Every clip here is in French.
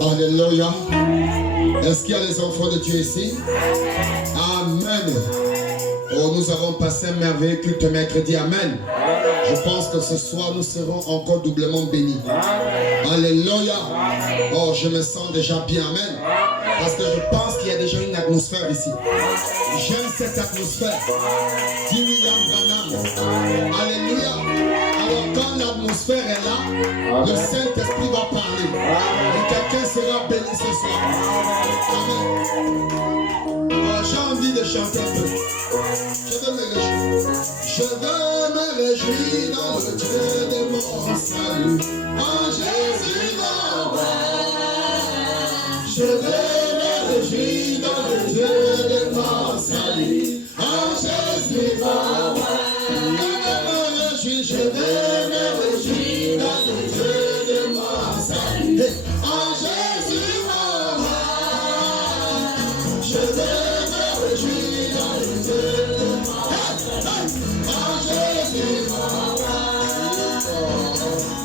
Alléluia. Est-ce qu'il y a les enfants de Dieu ici? Amen. Oh, nous avons passé un merveilleux culte mercredi. Amen. Je pense que ce soir, nous serons encore doublement bénis. Alléluia. Oh, je me sens déjà bien. Amen. Parce que je pense qu'il y a déjà une atmosphère ici. J'aime cette atmosphère. Dit William Branham. Alléluia. Alors quand l'atmosphère est là, le Saint-Esprit va parler. Et quelqu'un sera béni ce soir. Amen. Oh, j'ai envie de chanter un peu. Je veux me réjouir. Je veux me réjouir dans le Dieu de mon salut. En Jésus mon roi. Je veux me réjouir dans le Dieu de mon salut. En Jésus mon roi. Je veux me réjouir dans le Dieu de mon salut. En Jésus mon roi. Je veux me réjouir dans le Dieu de mon salut. En Jésus mon roi.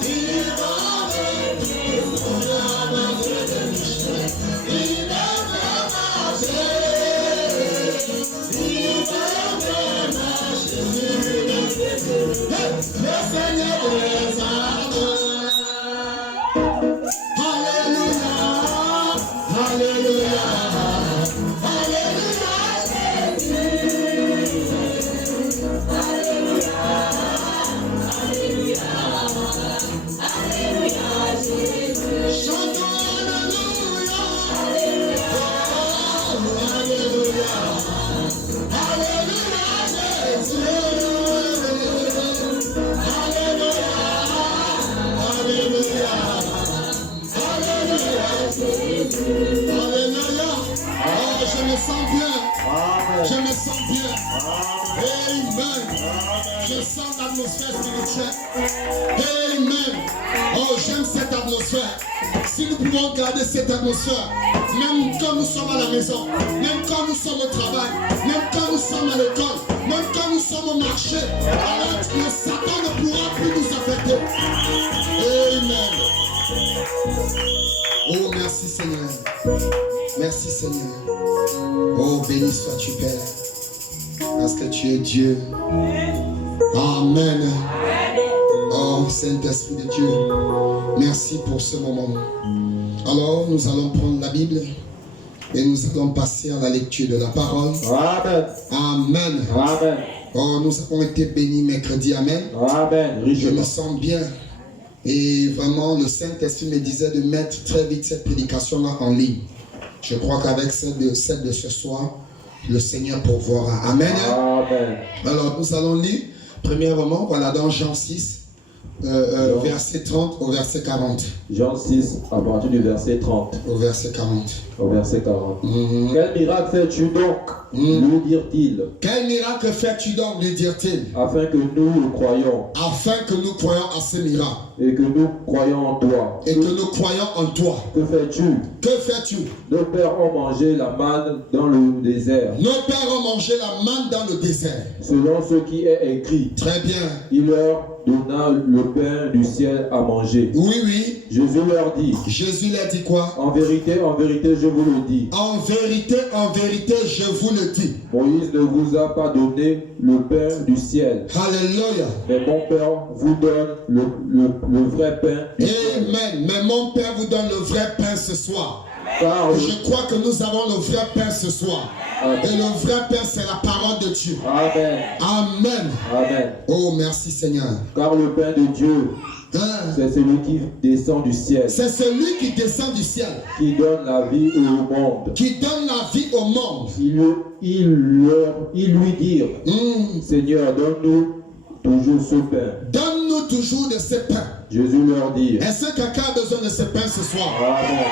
Il m'a béni pour la manger de Michel. Il m'a marché. Il m'a marché. Le Seigneur des armes. Alléluia. Alléluia. Alléluia. Alléluia. Alléluia. Alléluia. Jésus. Chantons Alléluia. Alléluia. Alléluia. Alléluia. Jésus. Alléluia. Oh, je me sens bien. Amen. Je me sens bien. Amen. Amen. Je sens l'atmosphère spirituelle. Amen. Oh, j'aime cette atmosphère. Si nous pouvons garder cette atmosphère, même quand nous sommes à la maison, même quand nous sommes au travail, même quand nous sommes à l'école, même quand nous sommes au marché, alors le Satan ne pourra plus nous affecter. Amen. Oh, merci Seigneur. Merci Seigneur. Oh, béni sois-tu Père. Parce que tu es Dieu. Amen. Oh, Saint-Esprit de Dieu. Merci pour ce moment. Alors, nous allons prendre la Bible et nous allons passer à la lecture de la parole. Amen. Amen. Amen. Oh, nous avons été bénis mercredi. Amen. Amen. Je me sens bien. Et vraiment, le Saint-Esprit me disait de mettre très vite cette prédication-là en ligne. Je crois qu'avec celle de ce soir, le Seigneur pourvoira. Amen. Amen. Alors, nous allons lire, premièrement, voilà, dans Jean 6, verset 30 au verset 40. Jean 6, à partir du verset 30. Au verset 40. Au verset 40. Quel miracle fais-tu donc, lui dirent-ils. Quel miracle fais-tu donc, lui dirent-ils. Afin que nous le croyions. Afin que nous croyions à ce miracle. Et que nous croyons en toi. Et que nous croyons en toi. Que fais-tu? Que fais-tu? Nos pères ont mangé la manne dans le désert. Nos pères ont mangé la manne dans le désert. Selon ce qui est écrit. Très bien. Il leur donna le pain du ciel à manger. Oui, oui. Jésus leur dit. Jésus leur dit quoi? En vérité, je vous le dis. En vérité, je vous le dis. Moïse ne vous a pas donné le pain du ciel. Alléluia. Mais mon Père vous donne le vrai pain du ciel. Amen. Mais mon Père vous donne le vrai pain ce soir. Car je crois que nous avons le vrai pain ce soir. Amen. Et le vrai pain, c'est la parole de Dieu. Amen. Amen. Amen. Oh, merci Seigneur. Car le pain de Dieu, c'est celui qui descend du ciel. C'est celui qui descend du ciel. Qui donne la vie au monde. Qui donne la vie au monde. Ils lui dirent, Seigneur, donne-nous toujours ce pain. Donne-nous toujours de ce pain. Jésus leur dit. Est-ce que quelqu'un a besoin de ce pain ce soir? Amen.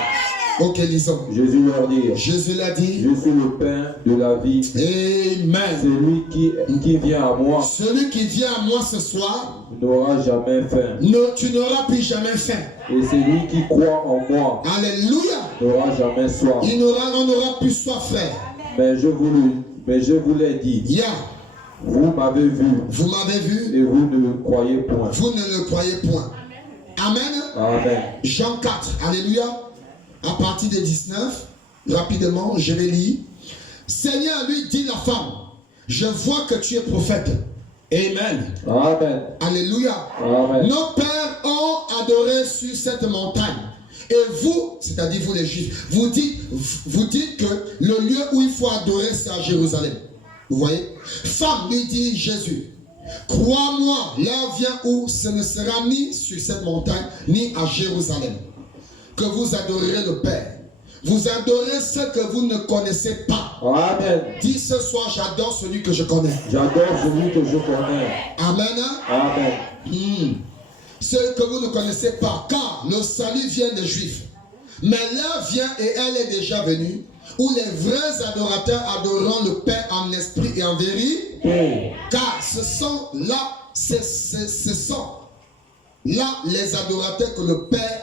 Ok, lisons. Jésus leur dit. Jésus l'a dit. Je suis le pain de la vie. Amen. Celui qui vient à moi. Celui qui vient à moi ce soir n'aura jamais faim. Tu n'auras plus jamais faim. Et celui qui croit en moi. Alléluia. N'aura jamais soif. On n'aura plus soif, frère. Mais je vous l'ai dit. Yeah. Vous m'avez vu Vous m'avez vu et vous ne croyez point. vous ne le croyez point. Amen. Amen. Jean 4, alléluia. À partir de 19, rapidement, je vais lire. Seigneur lui dit la femme, je vois que tu es prophète. Amen. Amen. Alléluia. Amen. Nos pères ont adoré sur cette montagne. Et vous, c'est-à-dire vous les Juifs, vous dites que le lieu où il faut adorer, c'est à Jérusalem. Vous voyez? Femme, lui dit Jésus, crois-moi, l'heure vient où ce ne sera ni sur cette montagne, ni à Jérusalem, que vous adorerez le Père. Vous adorez ce que vous ne connaissez pas. Amen. Dis ce soir, j'adore celui que je connais. J'adore celui que je connais. Amen. Amen. Ce que vous ne connaissez pas, car le salut vient des Juifs. Mais l'heure vient et elle est déjà venue, où les vrais adorateurs adoreront le Père en esprit et en vérité. Car ce sont là les adorateurs que le Père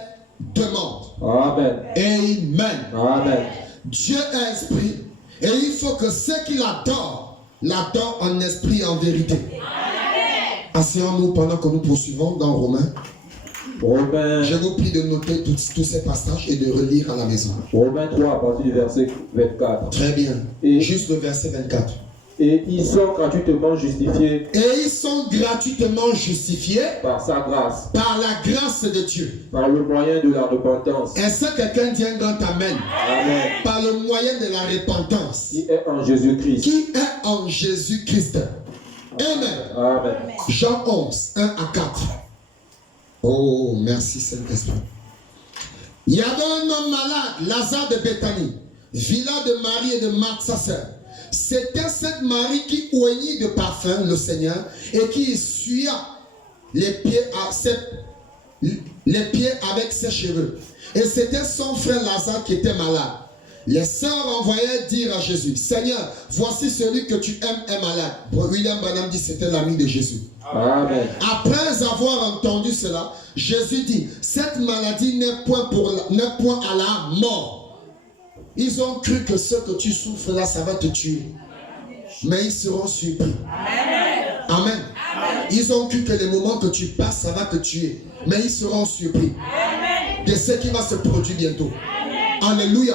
demande. Amen. Amen. Amen. Dieu est esprit et il faut que ceux qui l'adorent en esprit et en vérité. Asseyons-nous pendant que nous poursuivons dans Romains. Romains. Je vous prie de noter tous ces passages et de relire à la maison. Romains 3 à partir du verset 24. Très bien. Et juste le verset 24. Et ils sont gratuitement justifiés. Et ils sont gratuitement justifiés par sa grâce. Par la grâce de Dieu. Par le moyen de la repentance. Est-ce que quelqu'un dit un grand amen? Amen. Par le moyen de la repentance. Qui est en Jésus-Christ. Qui est en Jésus-Christ. Amen. Amen. Jean 11, 1 à 4. Oh, merci Saint-Esprit. Il y avait un homme malade, Lazare de Béthanie, villa de Marie et de Marthe sa sœur. C'était cette Marie qui oignit de parfum le Seigneur et qui essuya les pieds avec ses cheveux. Et c'était son frère Lazare qui était malade. Les sœurs envoyaient dire à Jésus, Seigneur, voici celui que tu aimes est malade. William Branham dit c'était l'ami de Jésus. Amen. Après avoir entendu cela, Jésus dit, cette maladie n'est point à la mort. Ils ont cru que ce que tu souffres là, ça va te tuer. Mais ils seront surpris. Amen. Amen. Ils ont cru que les moments que tu passes, ça va te tuer. Mais ils seront surpris. Amen. De ce qui va se produire bientôt. Amen. Alléluia.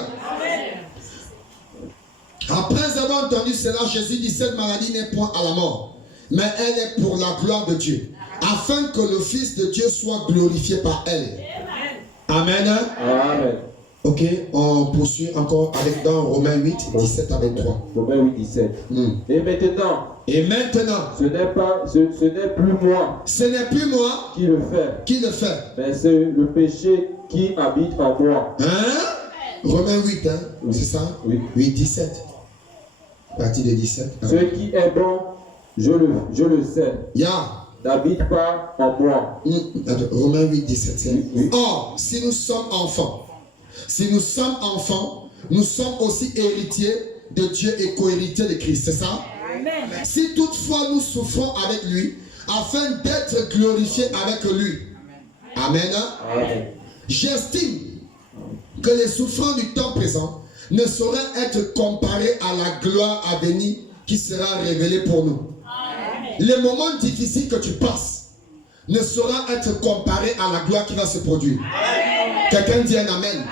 Après avoir entendu cela, Jésus dit, cette maladie n'est point à la mort, mais elle est pour la gloire de Dieu, afin que le Fils de Dieu soit glorifié par elle. Amen. Amen. Ok, on poursuit encore avec dans Romains 8, 17 à 23. Romains 8, 17. Et maintenant, ce n'est plus moi. Ce n'est plus moi qui le fait. Qui le fait. Mais c'est le péché qui habite en moi. Hein? Romains 8, hein? Oui. C'est ça? Oui. 8, 17. Partie de 17. Ce qui est bon, je le sais. N'habite pas en moi. Romains 8, 17. Oui. Or, si nous sommes enfants, nous sommes aussi héritiers de Dieu et co-héritiers de Christ. C'est ça? Amen. Si toutefois nous souffrons avec lui, afin d'être glorifiés avec lui. Amen. Amen. J'estime que les souffrances du temps présent ne sauraient être comparées à la gloire à venir qui sera révélée pour nous. Amen. Les moments difficiles que tu passes ne sauront être comparés à la gloire qui va se produire. Amen. Quelqu'un dit un amen. Amen.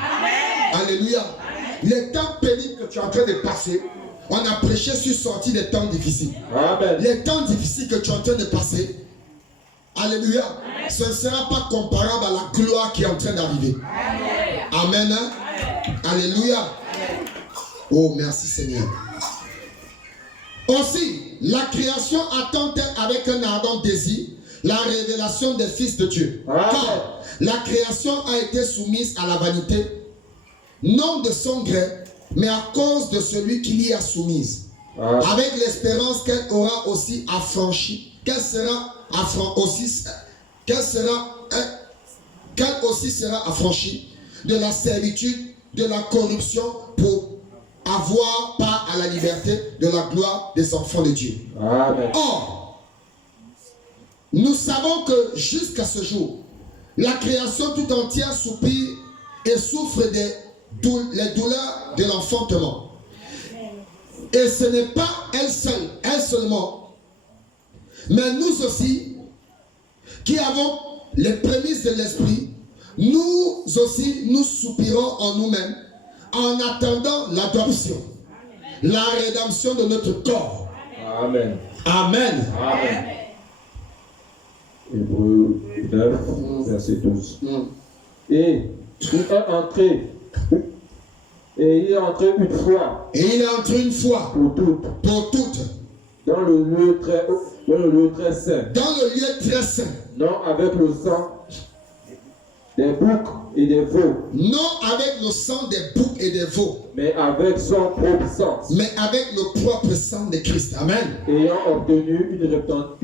Alléluia. Amen. Les temps pénibles que tu es en train de passer, on a prêché sur sortie des temps difficiles. Amen. Les temps difficiles que tu es en train de passer, alléluia, amen, ce ne sera pas comparable à la gloire qui est en train d'arriver. Amen. Amen. Alléluia. Amen. Oh, merci Seigneur. Aussi, la création attend-elle avec un ardent désir la révélation des fils de Dieu. Amen. Car la création a été soumise à la vanité, non de son gré, mais à cause de celui qui l'y a soumise. Amen. Avec l'espérance qu'elle aura aussi affranchi, qu'elle aussi sera affranchie de la servitude, de la corruption, pour avoir part à la liberté de la gloire des enfants de Dieu. Amen. Or, nous savons que jusqu'à ce jour, la création tout entière soupire et souffre les douleurs de l'enfantement. Et ce n'est pas elle seulement, Mais nous aussi, qui avons les prémices de l'esprit, nous aussi, nous soupirons en nous-mêmes en attendant l'adoption, la rédemption de notre corps. Amen. Amen. Amen. Hébreux 9, verset 12. Et il est entré une fois. Et il est entré une fois pour toutes. Dans le lieu très saint. Dans le lieu très saint. Non avec le sang des boucs et des veaux. Non avec le sang des boucs et des veaux. Mais avec son propre sang. Mais avec le propre sang de Christ. Amen. Ayant obtenu une repentance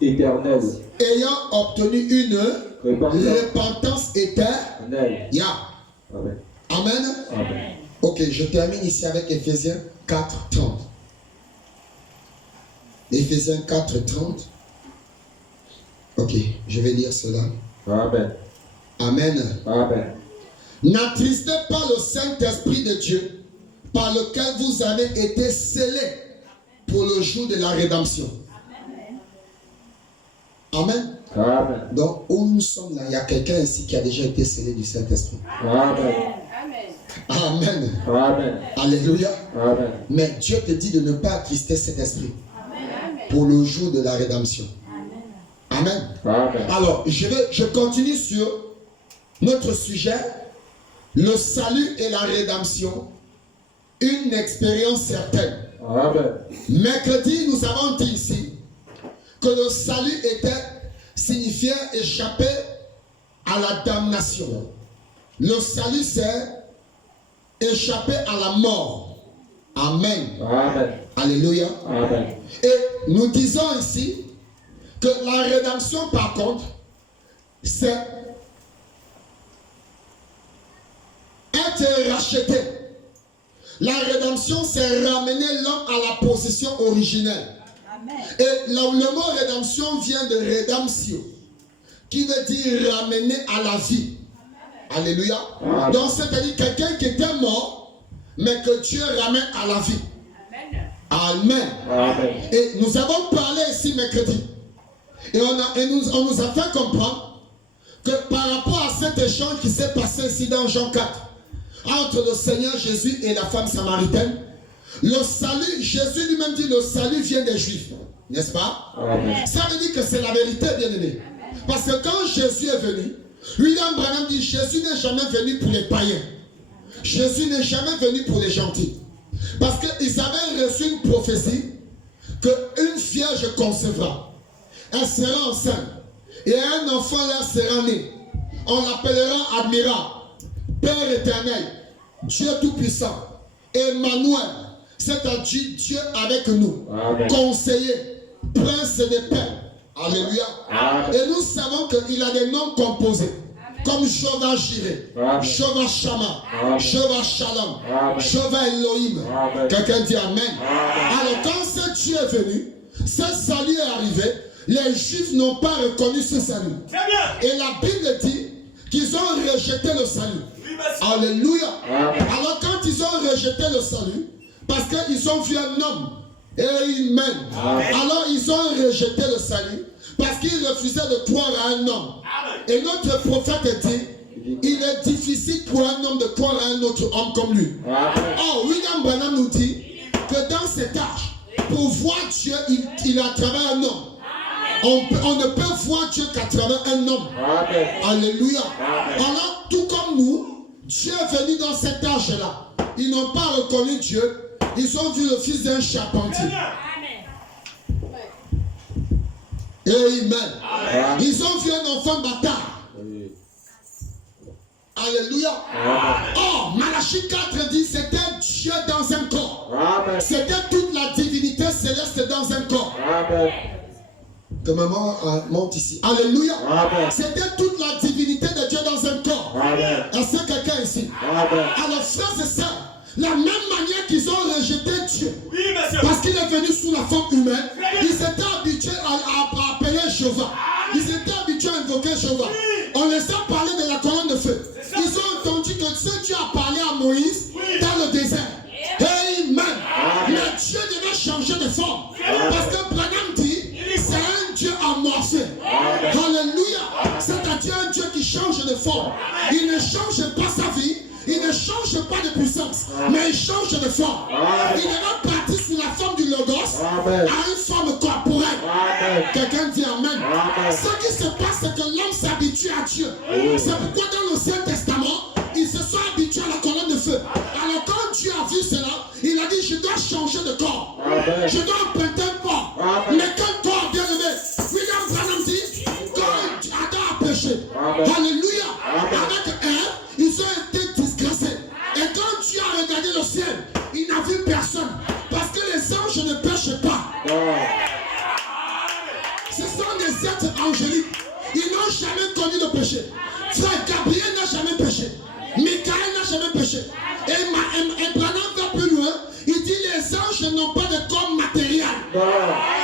éternelle. Ayant obtenu une repentance éternelle. Yeah. Amen. Amen. Amen. Ok, je termine ici avec Éphésiens 4, 30. Éphésiens 4, 30. Ok, je vais lire cela. Amen. Amen. Amen. N'attristez pas le Saint-Esprit de Dieu, par lequel vous avez été scellés pour le jour de la rédemption. Amen. Amen. Donc, où nous sommes là, il y a quelqu'un ici qui a déjà été scellé du Saint-Esprit. Amen. Amen. Amen. Alléluia. Amen. Mais Dieu te dit de ne pas attrister cet esprit pour le jour de la rédemption. Amen. Amen. Alors, je continue sur notre sujet, le salut et la rédemption, une expérience certaine. Amen. Mercredi, nous avons dit ici que le salut signifiait échapper à la damnation. Le salut, c'est échapper à la mort. Amen. Amen. Alléluia. Amen. Et nous disons ici que la rédemption, par contre, c'est être racheté. La rédemption, c'est ramener l'homme à la position originelle. Amen. Et le mot rédemption vient de redemptio, qui veut dire ramener à la vie. Amen. Alléluia. Amen. Donc, c'est-à-dire quelqu'un qui était mort, mais que Dieu ramène à la vie. Amen. Amen. Et nous avons parlé ici mercredi. Et on nous a fait comprendre que par rapport à cet échange qui s'est passé ici dans Jean 4, entre le Seigneur Jésus et la femme samaritaine, le salut, Jésus lui-même dit le salut vient des Juifs. N'est-ce pas? Amen. Ça veut dire que c'est la vérité, bien-aimé. Parce que quand Jésus est venu, William Branham dit Jésus n'est jamais venu pour les païens. Jésus n'est jamais venu pour les gentils. Parce qu'ils avaient reçu une prophétie qu'une vierge concevra. Elle sera enceinte. Et un enfant là sera né. On l'appellera admirable, Père éternel, Dieu tout-puissant, Emmanuel, c'est-à-dire Dieu avec nous. Amen. Conseiller, prince des pères. Alléluia. Amen. Et nous savons qu'il a des noms composés. Comme Jehovah Jireh, Jehovah Shammah, Jehovah Shalom, Jehovah Elohim. Quelqu'un dit Amen. Alors quand ce Dieu est venu, ce salut est arrivé, les Juifs n'ont pas reconnu ce salut. Et la Bible dit qu'ils ont rejeté le salut. Alléluia. Alors quand ils ont rejeté le salut, parce qu'ils ont vu un homme, Amen. Alors ils ont rejeté le salut, parce qu'ils refusaient de croire à un homme. Et notre prophète dit, il est difficile pour un homme de croire à un autre homme comme lui. Or, William Branham nous dit que dans cet âge, pour voir Dieu, il est à travers un homme. On ne peut voir Dieu qu'à travers un homme. Amen. Alléluia. Alors, tout comme nous, Dieu est venu dans cet âge-là. Ils n'ont pas reconnu Dieu. Ils ont vu le fils d'un charpentier. Amen. Ils ont vu un enfant bâtard. Alléluia. Oh, Malachie 4 dit c'était Dieu dans un corps. C'était toute la divinité céleste dans un corps. Amen. Que maman monte ici. Alléluia. C'était toute la divinité de Dieu dans un corps. Est-ce que quelqu'un ici? Alors frères et sœurs, la même manière qu'ils ont rejeté Dieu, parce qu'il est venu sous la forme humaine, ils étaient habitués à appeler Jéhovah. Ils étaient habitués à invoquer Jéhovah. On les a parlé de la colonne de feu. Ils ont entendu que ce Dieu a parlé à Moïse dans le désert. Amen. Mais Dieu devait changer de forme. C'est-à-dire un Dieu qui change de forme. Il ne change pas sa vie. Il ne change pas de puissance, mais il change de forme. Il est même parti sous la forme du Logos à une forme corporelle. Quelqu'un dit Amen. Ce qui se passe, c'est que l'homme s'habitue à Dieu. C'est pourquoi dans l'Ancien Testament, ils se sont habitués à la colonne de feu. Alors quand Dieu a vu cela, il a dit, je dois changer de corps. Je dois emprunter un corps. Mais quel corps, bien aimé? William Branham dit, quand Adam a péché, alléluia, avec Ève, ils ont été disgracés. Et quand Dieu a regardé le ciel, il n'a vu personne. Parce que les anges ne pêchent pas. Ce sont des êtres angéliques. Ils n'ont jamais connu de péché. Frère Gabriel n'a jamais péché. Michael n'a jamais péché. Et Branham va plus loin. Il dit les anges n'ont pas de corps matériel.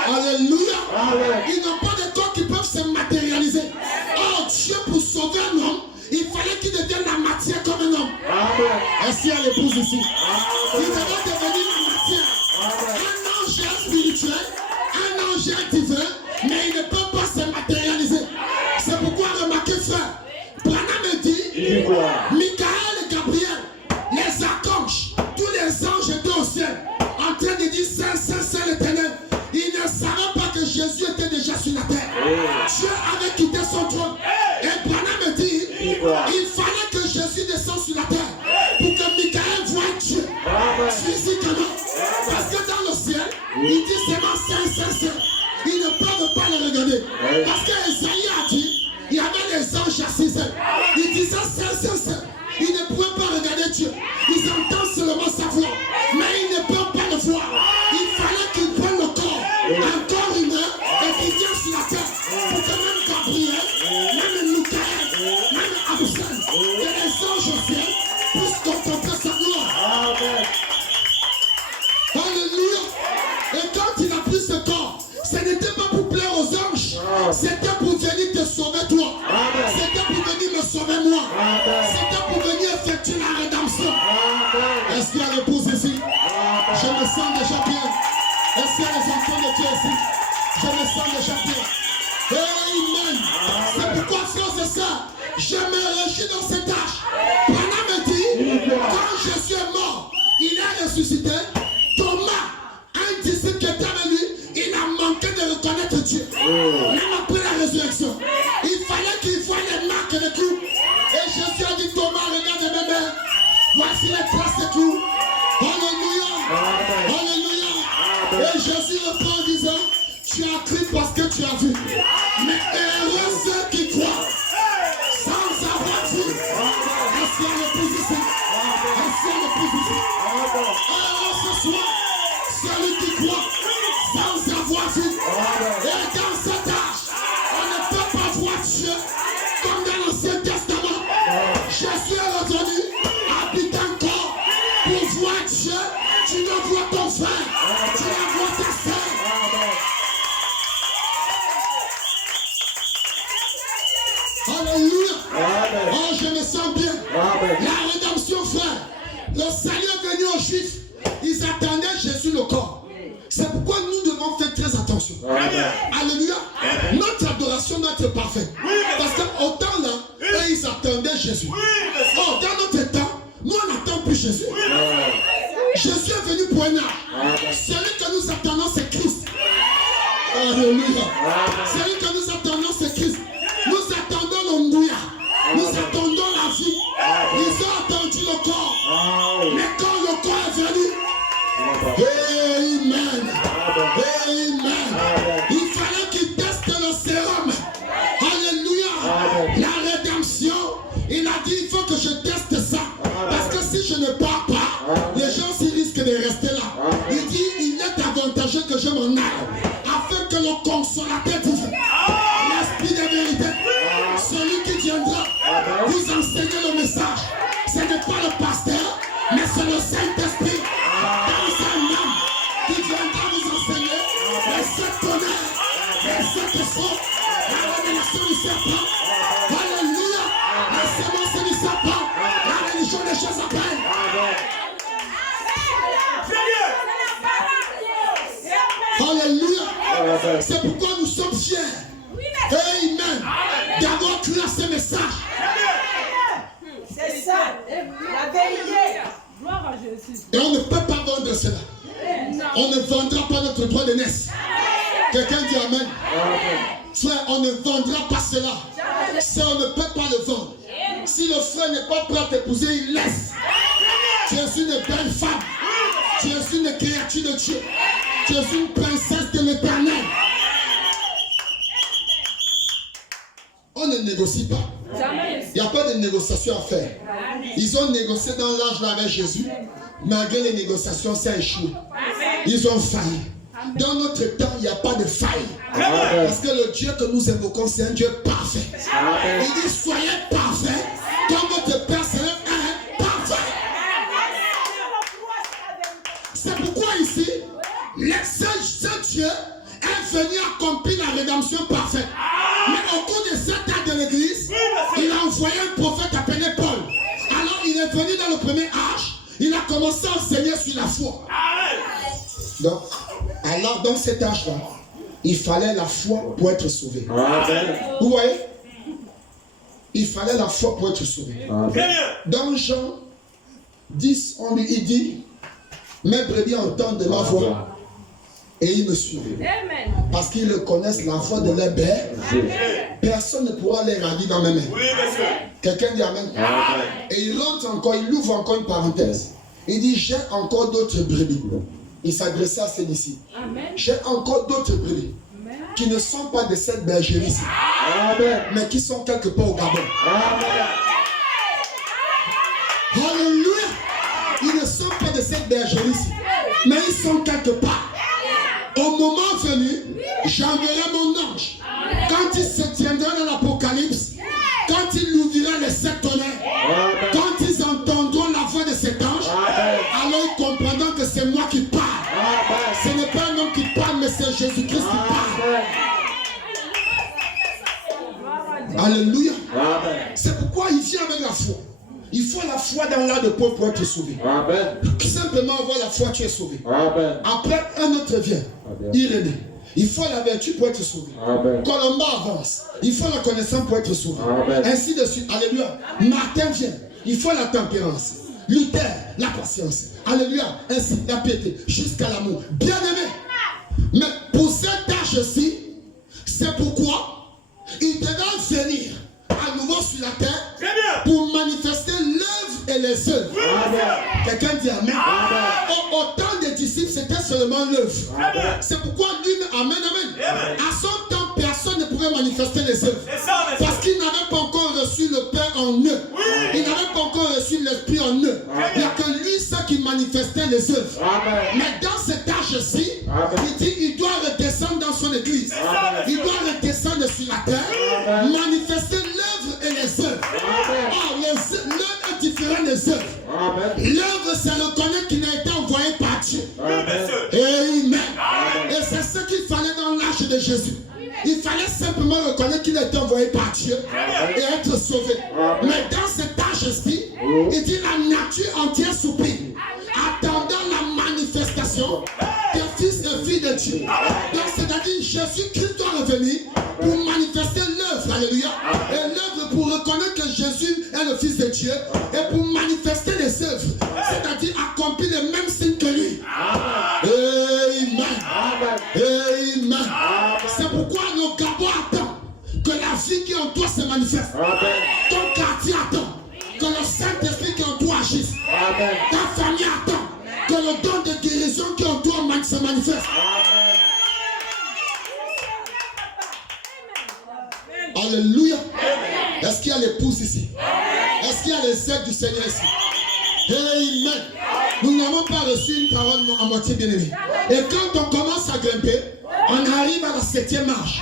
Alléluia. Ils n'ont pas de corps qui peuvent se matérialiser. Oh Dieu, pour sauver un homme, il fallait qu'il devienne la matière comme un homme. Est-ce qu'il y a l'épouse ici? Il devait devenir la matière. Un ange spirituel, un ange divin, mais il ne peut pas se matérialiser. C'est pourquoi remarquez frère, Branham dit, Michael et Gabriel, les archanges, tous les anges étaient au ciel, en train de dire Saint, Saint, Saint l'Éternel. Ils ne savaient pas que Jésus était déjà sur la terre. Dieu avait quitté son trône. Et Branham dit, il fallait que Jésus descende sur la terre pour que Michael voie Dieu. Physiquement. Parce que dans le ciel, il dit seulement Saint, Saint, Saint. Ils ne peuvent pas le regarder. Parce que Esaïe a dit, il y avait les anges assis. Il disait Saint, Saint, Saint. Ils ne pouvaient pas regarder Dieu. Ils entendent seulement sa voix. Mais ils ne peuvent pas le voir. Il fallait qu'ils prennent le corps, un corps humain, et qu'ils viennent sur la terre. Pour que même Gabriel, même Michael, même Absalom, que les anges au ciel puissent contempler sa gloire. Alléluia. Et quand il a pris ce corps, ce n'était pas pour plaire aux anges. C'était pour venir te sauver toi. C'était pour venir me sauver moi. C'était pour venir effectuer la rédemption. Est-ce qu'il y a l'épouse ici? Je me sens déjà bien. Est-ce qu'il y a les enfants de Dieu ici? Je me sens déjà bien. Amen. C'est pourquoi, frères et sœurs, je me réjouis dans cette tâche. Branham me dit, quand Jésus est mort, il est ressuscité. Thomas, un disciple qui était avec lui, il a manqué de reconnaître Dieu. Même après la résurrection, il fallait qu'il voie les marques de clous. Et Jésus a dit, Thomas, regarde mes mains. Voici les traces de clous. Alléluia. Alléluia. Et Jésus reprend en disant, tu as cru parce que tu as vu. Mais heureux ceux qui croient sans avoir vu. Est-ce qu'il y a l'épouse ici? Est-ce qu'il y a l'épouse ici? Alors ce soir, celui qui croit sans avoir vu. Et dans cet âge, on ne peut pas voir Dieu comme dans l'Ancien Testament. Jésus est revenu, habite encore pour voir Dieu. Tu dois voir ton frère, tu dois voir ta sœur. Alléluia. Oh, je me sens bien. La rédemption, frère. Le salut est venu aux Juifs. Ils attendaient Jésus le corps. C'est pourquoi nous devons faire très attention. Alléluia. Notre adoration doit être parfaite. Parce qu'autant là, eux, ils attendaient Jésus. Oh, dans notre temps, nous on n'attend plus Jésus. Jésus est venu pour un âge. Celui que nous attendons, c'est Christ. Alléluia. Celui que nous attendons, c'est Christ. Nous attendons le Mouya. Nous attendons la vie. Ils ont attendu le corps. Mais quand le corps est venu, Amen. Amen. Il fallait qu'ils testent le sérum. Alléluia. La rédemption. Il a dit, il faut que je teste ça. Parce que si je ne pars pas, les gens s'y risquent de rester là. Il dit, il est avantageux que je m'en aille. Afin que le consolateur divin, l'esprit de vérité, celui qui viendra vous enseigner le message. Ce n'est pas le pasteur, mais c'est le Saint-Esprit dans un homme qui viendra vous enseigner les sept tonnerres, les sept sceaux, la révélation du serpent. Alléluia. La sémence du serpent, la religion des choses à peine. Alléluia. C'est pourquoi nous sommes fiers. Amen. D'avoir cru à ce message. C'est ça. La vérité. Gloire à Jésus. Et on ne peut pas vendre cela. On ne vendra pas notre droit d'aînesse. Quelqu'un dit Amen. Frère, on ne vendra pas cela. Ça, on ne peut pas le vendre. Si le frère n'est pas prêt à t'épouser, il laisse. Tu es une belle femme. Tu es une créature de Dieu. Tu es une princesse de l'Éternel. On ne négocie pas. Il n'y a pas de négociation à faire. Ils ont négocié dans l'âge avec Jésus. Malgré les négociations, ça a échoué. Ils ont failli. Dans notre temps, il n'y a pas de faille. Parce que le Dieu que nous évoquons, c'est un Dieu parfait. Il dit, soyez parfaits, comme votre Père Céleste est parfait. C'est pourquoi ici, ce Dieu est venu accomplir la rédemption parfaite. Mais au cours de cet âge de l'église, il a envoyé un prophète appelé Paul. Alors il est venu dans le premier âge, il a commencé à enseigner sur la foi. Donc, alors dans cet âge-là, il fallait la foi pour être sauvé. Vous voyez? Il fallait la foi pour être sauvé. Dans Jean 10, il dit, mes brebis entendent ma voix et ils me suivent. Parce qu'ils reconnaissent la voix de leur père. Personne ne pourra les ravir dans mes mains. Quelqu'un dit Amen. Et il ouvre encore une parenthèse. Il dit, j'ai encore d'autres brebis. Il s'adressait à ses disciples. J'ai encore d'autres brebis qui ne sont pas de cette bergerie-ci, mais qui sont quelque part au Gabon. Alléluia. Ils ne sont pas de cette bergerie-ci, mais ils sont quelque part. Au moment venu, j'enverrai mon ange. Quand il se tiendra dans l'Apocalypse, quand il ouvrira les 7 tonnerres, quand ils entendront la voix de cet ange, alors ils comprendront que c'est moi qui parle. Ce n'est pas un homme qui parle, mais c'est Jésus-Christ qui parle. Alléluia. C'est pourquoi il vient avec la foi. Il faut la foi dans l'âme de Paul pour être sauvé. Simplement avoir la foi, tu es sauvé. Après, un autre vient. Irénée. Il faut la vertu pour être sauvé. Colomba avance. Il faut la connaissance pour être sauvé. Ainsi de suite. Alléluia. Martin vient. Il faut la tempérance. Luther, la patience. Alléluia. Ainsi, la piété. Jusqu'à l'amour. Bien aimé. Mais pour cet âge-ci, c'est pourquoi il devait venir à nouveau sur la terre pour manifester l'œuvre et les œuvres. Quelqu'un dit Amen. Au temps des disciples, c'était seulement l'œuvre. C'est pourquoi lui, Amen, Amen. À son temps, personne ne pouvait manifester les œuvres. Parce qu'ils n'avaient pas encore reçu le Père en eux. Ils n'avaient pas encore reçu l'Esprit en eux. Il n'y a que lui, ça qui manifestait les œuvres. Mais dans cet âge-ci, il dit, il doit redescendre dans son église. Il doit redescendre sur la terre, manifester l'œuvre et les œuvres. L'œuvre est différente des œuvres. L'œuvre, c'est reconnaître qu'il a été envoyé par Dieu. Amen. Et c'est ce qu'il fallait dans l'âge de Jésus. Il fallait simplement reconnaître qu'il a été envoyé par Dieu et être sauvé. Mais dans cet âge-ci, il dit la nature entière soupire, attendant la manifestation des fils et filles de Dieu. Donc c'est-à-dire Jésus-Christ doit revenir pour manifester l'œuvre. Alléluia. Et l'œuvre pour reconnaître que Jésus est le Fils de Dieu et pour manifester les œuvres. C'est-à-dire accomplir les mêmes signes que lui. Amen. Amen. C'est pourquoi nos Gabons attendent que la vie qui est en toi se manifeste. Ton quartier attend que le Saint-Esprit qui est en toi agisse. Ta famille attend que le don de guérison qui est en toi se manifeste. Alléluia. Est-ce qu'il y a l'épouse ici? Est-ce qu'il y a les aides du Seigneur ici? Amen. Nous n'avons pas reçu une parole à moitié bien-aimée. Et quand on commence à grimper, on arrive à la 7e marche.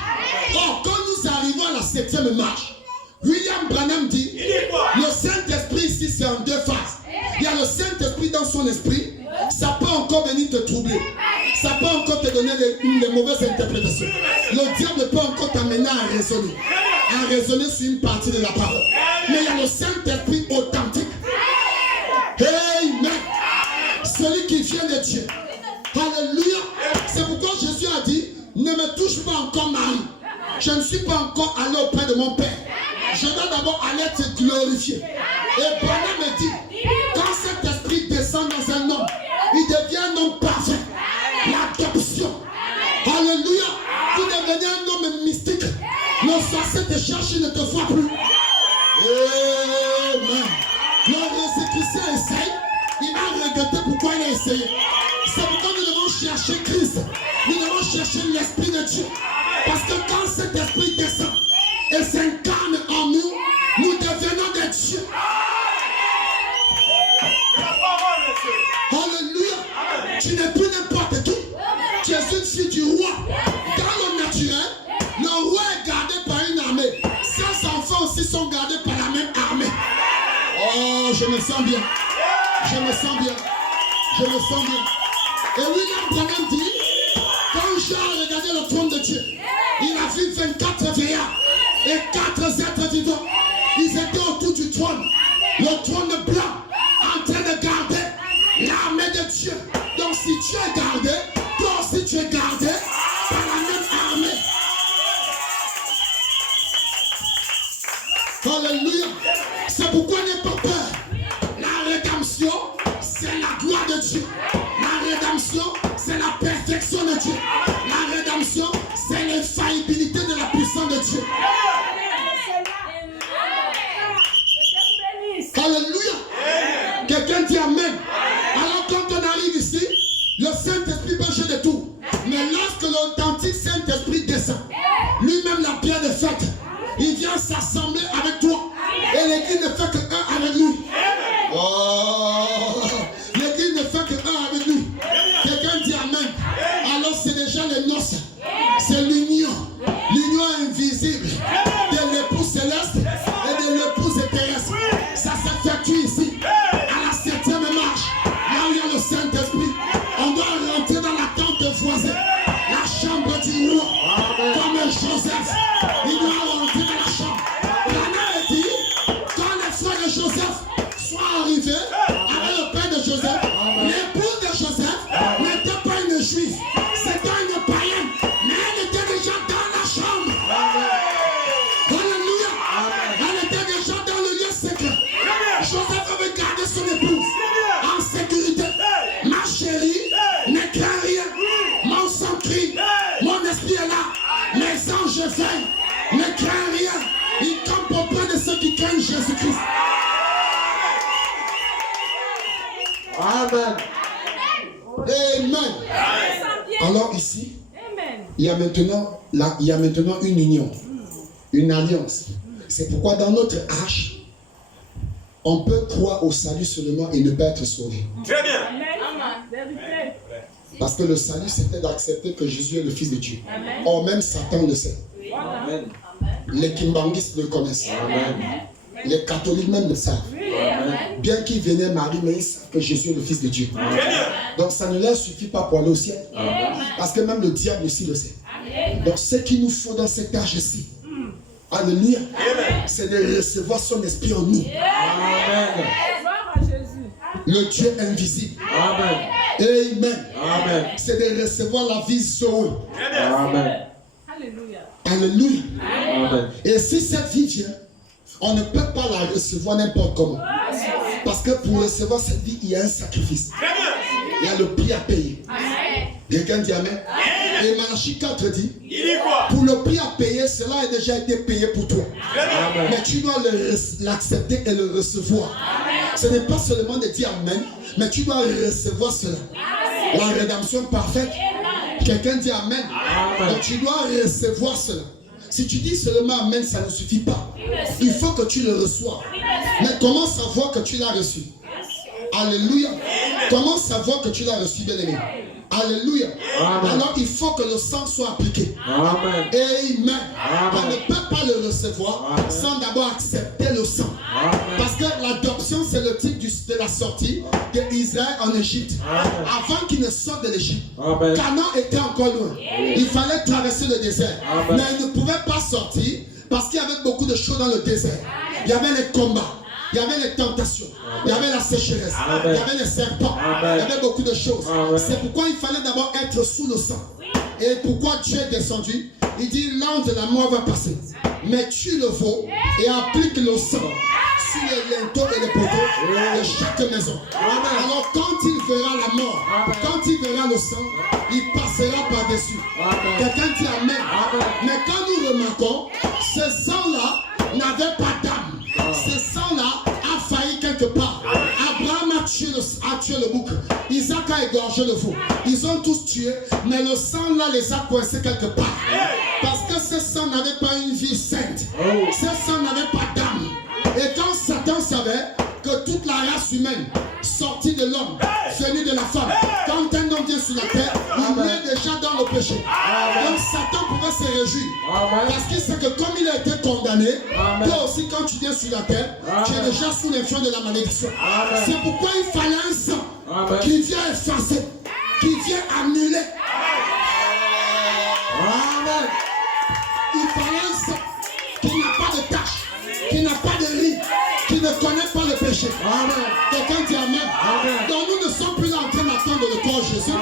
Or, quand nous arrivons à la 7e marche, William Branham dit, le Saint-Esprit ici c'est en 2 phases. Il y a le Saint-Esprit dans son esprit, ça peut encore venir te troubler. Ça peut encore te donner des mauvaises interprétations. Le diable peut encore t'amener à raisonner sur une partie de la parole. Mais il y a le Saint-Esprit authentique. Amen. Celui qui vient de Dieu. Alléluia. C'est pourquoi Jésus a dit, ne me touche pas encore Marie. Je ne suis pas encore allé auprès de mon Père. d'abord aller te glorifier. Et Branham me dit, quand cet esprit descend dans un homme, il devient un homme parfait. L'adoption. Alléluia. Vous devenez un homme mystique. Nos sorciers te cherchent, ils ne te voient plus. Amen. Le récépissé essaye. Il a regretté pourquoi il a essayé. C'est pourquoi nous devons chercher Christ. Nous devons chercher l'Esprit de Dieu. Parce que quand cet esprit descend et s'incarne en nous, nous devenons des dieux. Alléluia. Tu n'es plus n'importe qui. Tu es une fille du roi. Dans le naturel, le roi est gardé par une armée. Ses enfants aussi sont gardés par la même armée. Oh, je me sens bien. Je me sens bien. Je me sens bien. Et William Branham dit, quand Jean a regardé le trône de Dieu, il a vu 24 vieillards et 4 êtres vivants. Ils étaient autour du trône. Le trône blanc en train de garder l'armée de Dieu. Donc si tu es gardé, toi aussi tu es gardé par la même armée. Alléluia. C'est pourquoi n'aie pas peur. La rédemption, c'est la gloire de Dieu. La rédemption, c'est la perfection de Dieu. La rédemption, c'est l'infaillibilité de la puissance de Dieu. Alléluia. Quelqu'un dit Amen. Alors quand on arrive ici, le Saint-Esprit peut jeter de tout. Mais lorsque l'authentique Saint-Esprit descend, lui-même la pierre de fête, il vient s'assembler avec toi. Et l'église ne fait que un avec lui. Oh, l'église ne fait que un avec lui. Quelqu'un dit Amen. Alors c'est déjà les noces. C'est l'union. L'union invisible de l'époux céleste et de l'épouse terrestre. Ça s'effectue ici, à la 7e marche. Là où il y a le Saint-Esprit. On doit rentrer dans la tente voisine. La chambre du roi. Comme Joseph. Il doit rentrer dans la chambre. L'année est dit, quand les frères de Joseph sont arrivés avec le père de Joseph, l'épouse de Joseph n'était pas une juive, c'était une païenne, mais elle était déjà dans la chambre. Alléluia. Elle était déjà dans le lieu secret. Joseph avait gardé son épouse en sécurité. Ma chérie, ne crains rien. Mon sang crie. Mon esprit est là. Mes anges veillent. Ne crains rien. Il campe auprès de ceux qui craignent Jésus-Christ. Amen. Amen. Alors ici, il y a maintenant une union, une alliance. C'est pourquoi dans notre arche, on peut croire au salut seulement et ne pas être sauvé. Très bien. Parce que le salut, c'était d'accepter que Jésus est le Fils de Dieu. Or même Satan le sait. Amen. Les kimbanguistes le connaissent. Amen. Les catholiques même le savent. Amen. Bien qu'ils vénèrent Marie, mais ils savent que Jésus est le Fils de Dieu. Très bien. Donc ça ne leur suffit pas pour aller au ciel. Parce que même le diable aussi le sait. Donc ce qu'il nous faut dans cet âge-ci, alléluia, c'est de recevoir son esprit en nous. Amen. Gloire à Jésus. Le Dieu invisible. Amen. Amen. Amen. C'est de recevoir la vie Zoé. Amen. Alléluia. Alléluia. Amen. Et si cette vie vient, on ne peut pas la recevoir n'importe comment. Parce que pour recevoir cette vie, il y a un sacrifice. Il y a le prix à payer. Quelqu'un dit Amen. Et Malachie 4 dit, Il dit quoi? pour le prix à payer, cela a déjà été payé pour toi. Amen. Mais tu dois l'accepter et le recevoir. Ce n'est pas seulement de dire Amen, mais tu dois recevoir cela. La rédemption parfaite. Quelqu'un dit Amen. Donc tu dois recevoir cela. Si tu dis seulement Amen, ça ne suffit pas. Il faut que tu le reçoives. Mais comment savoir que tu l'as reçu? Alléluia. Comment savoir que tu l'as reçu, bien-aimé? Alléluia. Amen. Alors il faut que le sang soit appliqué. Amen. Amen. On Amen. ne peut pas le recevoir Amen. sans d'abord accepter le sang. Amen. Parce que l'adoption, c'est le type de la sortie d'Israël en Égypte. Amen. Avant qu'il ne sorte de l'Égypte, Amen. Canaan était encore loin. Il fallait traverser le désert. Amen. Mais il ne pouvait pas sortir parce qu'il y avait beaucoup de choses dans le désert. Il y avait les combats. Il y avait les tentations, il y avait la sécheresse, Amen. il y avait les serpents, Amen. il y avait beaucoup de choses. Amen. C'est pourquoi il fallait d'abord être sous le sang. Et pourquoi Dieu est descendu? Il dit l'ange de la mort va passer. Mais tue le veau et applique le sang sur les linteaux et les poteaux de chaque maison. Alors quand il verra la mort, quand il verra le sang, il passera par-dessus. Quelqu'un dit Amen. Mais quand nous remarquons, ce sang-là n'avait pas d'âme. Ce sang-là a failli quelque part. Abraham a tué le bouc. Isaac a égorgé le veau. Ils ont tous tué, mais le sang là les a coincés quelque part. Parce que ce sang n'avait pas une vie sainte. Ce sang n'avait pas d'âme. Et quand Satan savait que toute la race humaine sortie de l'homme, venue de la femme, quand un homme vient sur la terre, il est déjà dans le péché. Donc Satan pouvait se réjouir. Parce qu'il sait que comme il a été condamné, toi aussi quand tu viens sur la terre, tu es déjà sous l'influence de la malédiction. C'est pourquoi il fallait un sang qui vient effacer, qui vient annuler. Amen. Il fallait un sang qui n'a pas de tache, qui n'a pas de rides, qui ne connaît pas le péché. Quelqu'un dit Amen. Donc nous ne sommes plus là en train d'attendre le corps de Jésus.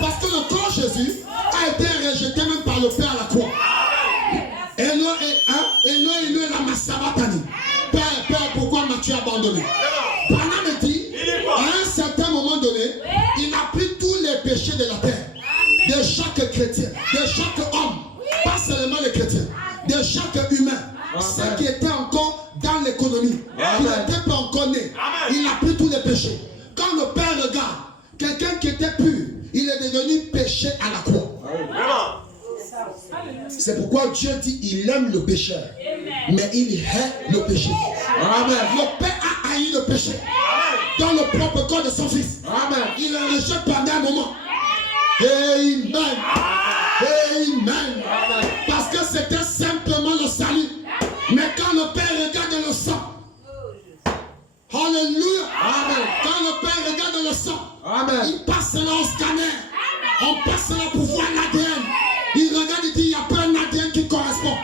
Parce que le corps de Jésus a été rejeté même par le Père à la croix. Eloi, lama sabachthani. Père, pourquoi m'as-tu abandonné? Branham me dit, à un certain moment donné, il a pris tous les péchés de la terre, de chaque chrétien, de chaque homme, pas seulement les chrétiens, de chaque humain, ceux qui étaient encore dans l'économie, qui n'étaient pas encore nés. Il a pris tous les péchés. Quand le Père regarde, quelqu'un qui était pur, il est devenu péché à la croix. C'est pourquoi Dieu dit il aime le pécheur, mais il hait le péché. Le Père a haï le péché dans le propre corps de son Fils. Il le rejette pendant un moment. Amen. Amen. Parce que c'était simplement le salut. Mais quand le Père regarde le sang, Alléluia. Quand le Père regarde le sang, il passe là au scanner. On passe là pour voir l'ADN. Il regarde et dit il n'y a pas un ADN qui correspond.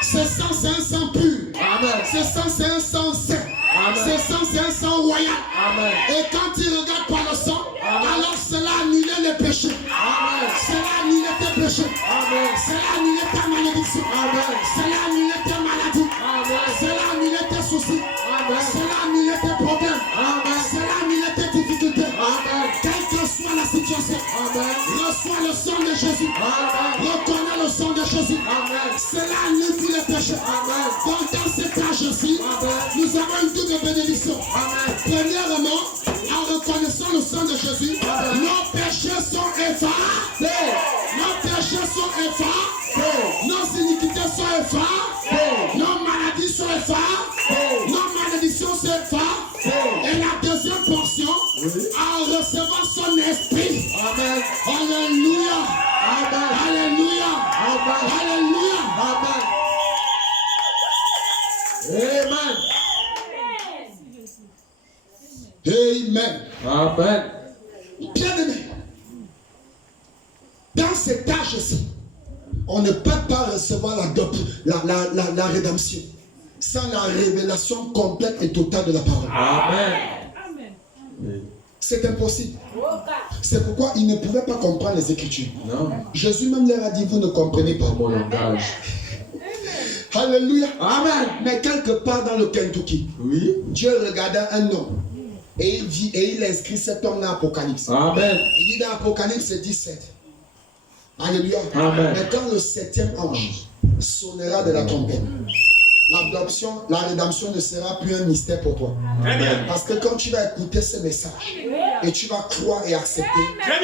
Ce sang c'est un sang pur. Ce sang c'est un sang saint. Ce sang c'est un sang royal. Et quand il regarde par le sang, alors cela annule les péchés. Cela annule tes péchés. Cela annule ta malédiction. Cela annule tes maladies. Cela annule tes soucis. Cela annule tes problèmes. Cela annule tes difficultés. Quelle que soit la situation, reçois le sang de Jésus. Reconnais le sang de Jésus. Cela annule tous les péchés. Donc dans cet âge-ci, nous avons une double bénédiction. Premièrement, en reconnaissant le sang de Jésus, nos péchés sont effacés. Nos péchés sont effacés. Nos iniquités sont effacées. Nos maladies sont effacées. Nos malédictions sont effacées. Et la deuxième portion, en recevant son esprit. Alléluia. Alléluia. Alléluia. Amen. Amen. Bien-aimé, dans cet âge-ci, on ne peut pas recevoir la rédemption sans la révélation complète et totale de la parole. Amen. C'est impossible. C'est pourquoi ils ne pouvaient pas comprendre les Écritures. Non. Jésus même leur a dit, vous ne comprenez pas mon langage. Alléluia. Amen. Mais quelque part dans le Kentucky, Dieu regardait un homme et il inscrit cet homme dans l'Apocalypse. Amen. Il dit dans l'Apocalypse 17. Alléluia. Amen. Mais quand le 7e ange sonnera de la trompette, l'adoption, la rédemption ne sera plus un mystère pour toi. Amen. Parce que quand tu vas écouter ce message et tu vas croire et accepter,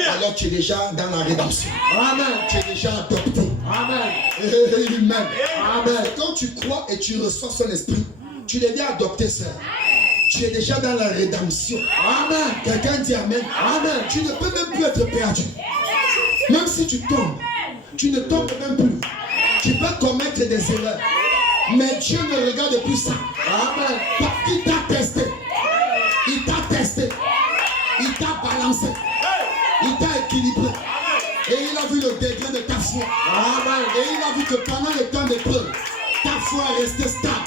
alors tu es déjà dans la rédemption. Amen. Tu es déjà adopté. Amen. Amen. Amen. Quand tu crois et tu reçois son esprit, tu deviens adopté, sœur. Tu es déjà dans la rédemption. Amen. Quelqu'un dit Amen. Amen. Tu ne peux même plus être perdu. Même si tu tombes, tu ne tombes même plus. Tu peux commettre des erreurs. Mais Dieu ne regarde plus ça. Amen. Parce qu'il t'a testé. Il t'a testé. Il t'a balancé. Il t'a équilibré. Et il a vu le degré de ta foi. Amen. Et il a vu que pendant le temps d'épreuve, ta foi est restée stable.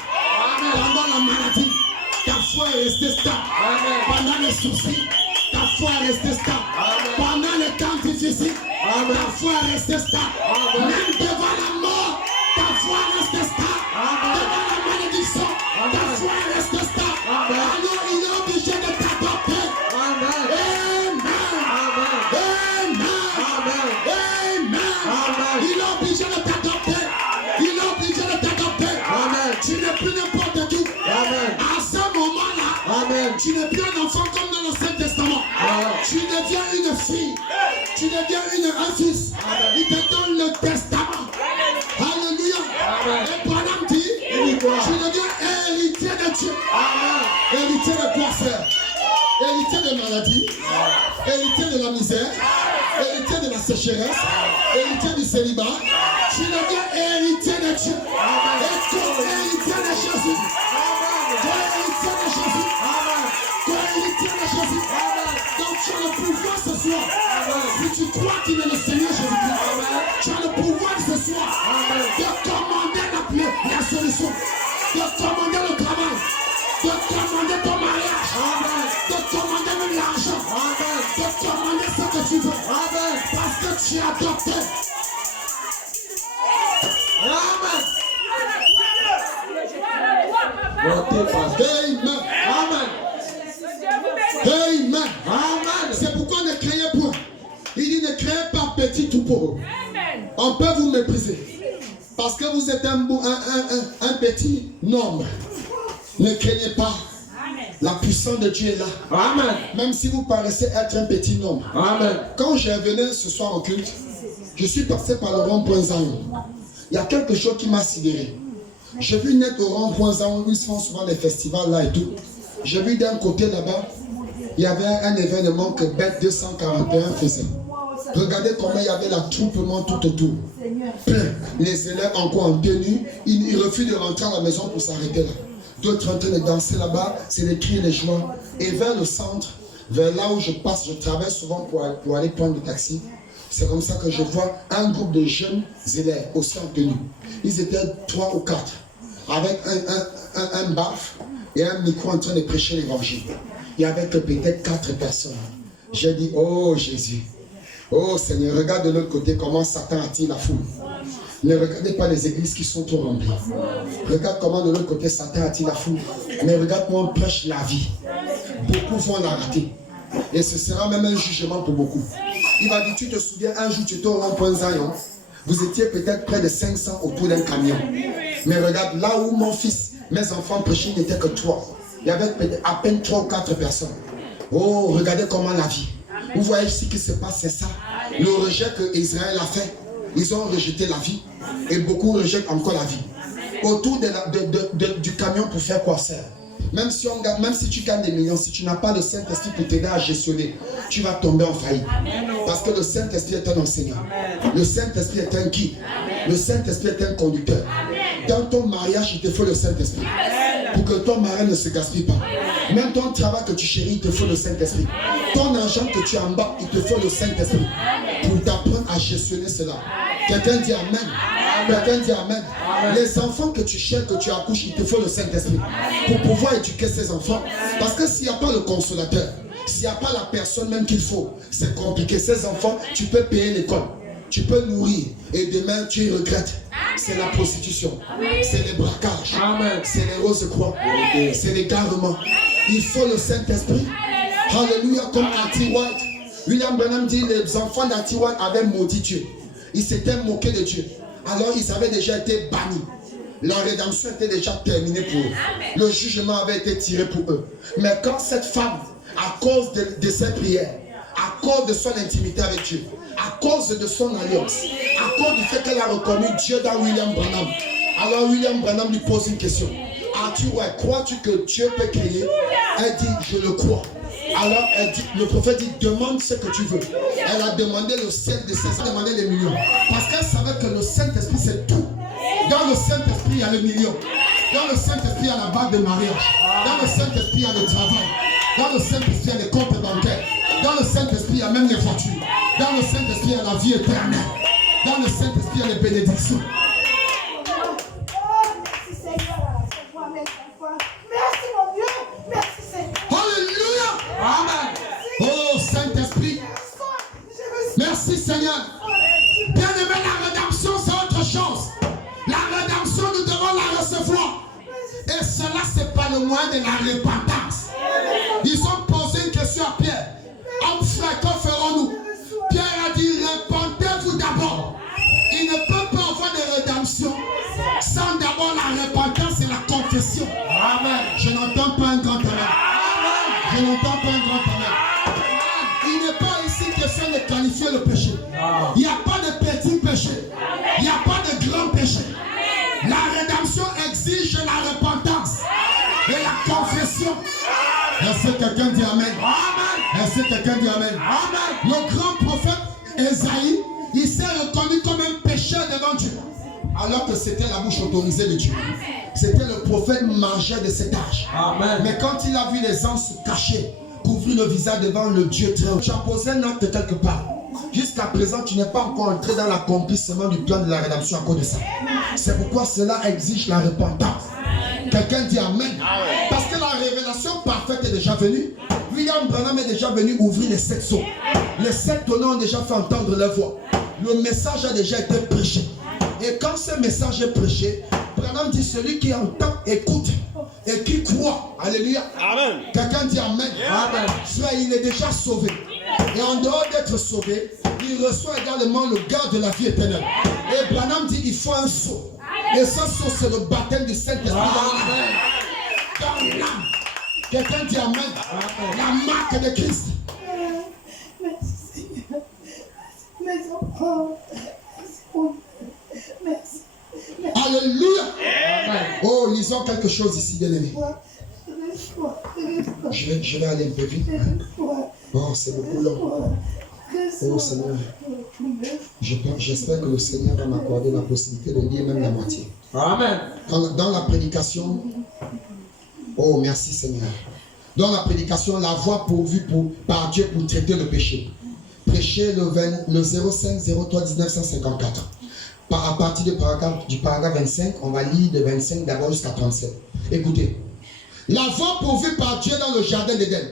Amen. Pendant la maladie, ta foi est restée stable. Amen. Pendant les soucis, ta foi est restée stable. Amen. Pendant les temps difficiles, ta foi est restée stable. plus un enfant comme dans l'Ancien Testament. Tu deviens une fille. Tu deviens un fils. Il te donne le testament. Alléluia. Et Branham dit, tu deviens héritier de Dieu. Héritier de quoi faire? Héritier de maladie, héritier de la misère, héritier de la sécheresse, héritier du célibat. Tu deviens héritier de Dieu. Et co-héritier de Jésus. Co-héritier de Jésus. Co-héritier de Jésus. Donc tu as le pouvoir ce soir. Si tu crois qu'il est le Seigneur Jésus-Christ, tu as le pouvoir ce soir de commander la solution, de commander le travail, de commander ton mariage, de commander même l'argent, de commander ce que tu veux, parce que tu es adopté. Amen. Amen. Amen. C'est pourquoi ne craignez point. Il dit ne craignez pas petit troupeau. On peut vous mépriser parce que vous êtes un petit nombre. Ne craignez pas. La puissance de Dieu est là. Amen. Même si vous paraissez être un petit nombre. Amen. Quand je venais ce soir au culte, je suis passé par le rond-point Zion. Il y a quelque chose qui m'a sidéré. J'ai vu naître au rond-point Zion où ils font souvent les festivals là et tout. J'ai vu d'un côté là-bas, il y avait un événement que Bête 241 faisait. Regardez comment il y avait l'attroupement tout autour. Plein. Les élèves encore en tenue, ils refusent de rentrer à la maison pour s'arrêter là. D'autres en train de danser là-bas, c'est les cris et les joies. Et vers le centre, vers là où je passe, je traverse souvent pour aller prendre le taxi. C'est comme ça que je vois un groupe de jeunes élèves aussi en tenue. Ils étaient 3 ou 4, avec un baf et un micro en train de prêcher l'évangile. Il y avait que peut-être 4 personnes. J'ai dit, oh Jésus, oh Seigneur, regarde de l'autre côté comment Satan attire la foule. Ne regardez pas les églises qui sont trop remplies. Regarde comment de l'autre côté Satan attire la foule. Mais regarde comment on prêche la vie. Beaucoup vont la rater. Et ce sera même un jugement pour beaucoup. Il va dire, tu te souviens, un jour tu étais au rond-point Zion. Vous étiez peut-être près de 500 autour d'un camion. Mais regarde, là où mon fils, mes enfants prêchaient, il n'était que 3. Il y avait peut-être à peine 3 ou 4 personnes. Oh, regardez comment la vie. Vous voyez ce qui se passe, c'est ça. Le rejet que Israël a fait. Ils ont rejeté la vie. Et beaucoup rejettent encore la vie. Autour du camion pour faire quoi ça? Même si tu gagnes des millions, si tu n'as pas le Saint-Esprit pour t'aider à gestionner, tu vas tomber en faillite. Parce que le Saint-Esprit est un enseignant. Le Saint-Esprit est un guide. Le Saint-Esprit est un conducteur. Dans ton mariage, il te faut le Saint-Esprit. Pour que ton mari ne se gaspille pas. Même ton travail que tu chéris, il te faut le Saint-Esprit. Ton argent que tu embarques, il te faut le Saint-Esprit. Pour t'apprendre à gestionner cela. Quelqu'un dit Amen. Quelqu'un dit Amen. Les enfants que tu cherches, que tu accouches, il te faut le Saint-Esprit. Pour pouvoir éduquer ces enfants. Parce que s'il n'y a pas le consolateur, s'il n'y a pas la personne même qu'il faut, c'est compliqué. Ces enfants, tu peux payer l'école. Tu peux nourrir. Et demain, tu regrettes. C'est la prostitution. C'est les braquages. C'est les rose-croix. C'est l'égarement. Il faut le Saint-Esprit. Alléluia, comme Artie White. William Branham dit les enfants d'Artie White avaient maudit Dieu. Ils s'étaient moqués de Dieu. Alors ils avaient déjà été bannis. La rédemption était déjà terminée pour eux. Le jugement avait été tiré pour eux. Mais quand cette femme, à cause de ses prières, à cause de son intimité avec Dieu, à cause de son alliance, à cause du fait qu'elle a reconnu Dieu dans William Branham, alors William Branham lui pose une question. Artie White, crois-tu que Dieu peut créer? Elle dit, je le crois. Alors elle dit, le prophète dit, demande ce que tu veux. Elle a demandé le ciel de ses elle a demandé les millions. Parce qu'elle savait que le Saint-Esprit c'est tout. Dans le Saint-Esprit il y a le million. Dans le Saint-Esprit il y a la bague de mariage. Dans le Saint-Esprit il y a le travail. Dans le Saint-Esprit il y a les comptes bancaires. Dans le Saint-Esprit il y a même les voitures. Dans le Saint-Esprit il y a la vie éternelle. Dans le Saint-Esprit il y a les bénédictions. Amen. Oh Saint-Esprit. Merci Seigneur. Bien-aimé, la rédemption c'est autre chose. La rédemption nous devons la recevoir. Et cela c'est pas le moyen de la repentance. Ils ont posé une question à Pierre. Homme frère, que ferons-nous? Pierre a dit repentez-vous d'abord. Il ne peut pas avoir de rédemption sans d'abord la repentance et la confession. Amen. Je n'entends pas un grand amen. Je Est-ce que quelqu'un dit Amen? Est-ce que quelqu'un dit Amen? Le grand prophète Esaïe, il s'est reconnu comme un pécheur devant Dieu. Alors que c'était la bouche autorisée de Dieu. C'était le prophète majeur de cet âge. Amen. Mais quand il a vu les anges se cacher, couvrir le visage devant le Dieu très haut, tu as posé un acte quelque part. Jusqu'à présent, tu n'es pas encore entré dans l'accomplissement du plan de la rédemption à cause de ça. C'est pourquoi cela exige la repentance. Quelqu'un dit Amen. Parce que la révélation parfaite est déjà venue. William Branham est déjà venu ouvrir les 7 sceaux. Les 7 tonneaux ont déjà fait entendre leur voix. Le message a déjà été prêché. Et quand ce message est prêché, Branham dit celui qui entend, écoute et qui croit. Alléluia. Amen. Quelqu'un dit Amen. Amen. Soit il est déjà sauvé. Et en dehors d'être sauvé, il reçoit également le garde de la vie éternelle. Et Branham dit il faut un sceau. Et ce sceau, c'est le baptême du Saint-Esprit dans l'âme. Quelqu'un dit Amen. La marque de Christ. Merci Seigneur. Mes enfants. Merci. Alléluia. Oh, lisons quelque chose ici, bien-aimé. Je vais aller un peu vite. Oh, c'est beaucoup long. Oh Seigneur, j'espère que le Seigneur va m'accorder la possibilité de lire même la moitié. Amen. Dans la prédication, oh merci Seigneur. Dans la prédication, la voie pourvue par Dieu pour traiter le péché. Prêcher le 05-03-1954. À partir du paragraphe 25, on va lire de 25 d'abord jusqu'à 37. Écoutez. La voie pourvue par Dieu dans le jardin d'Éden.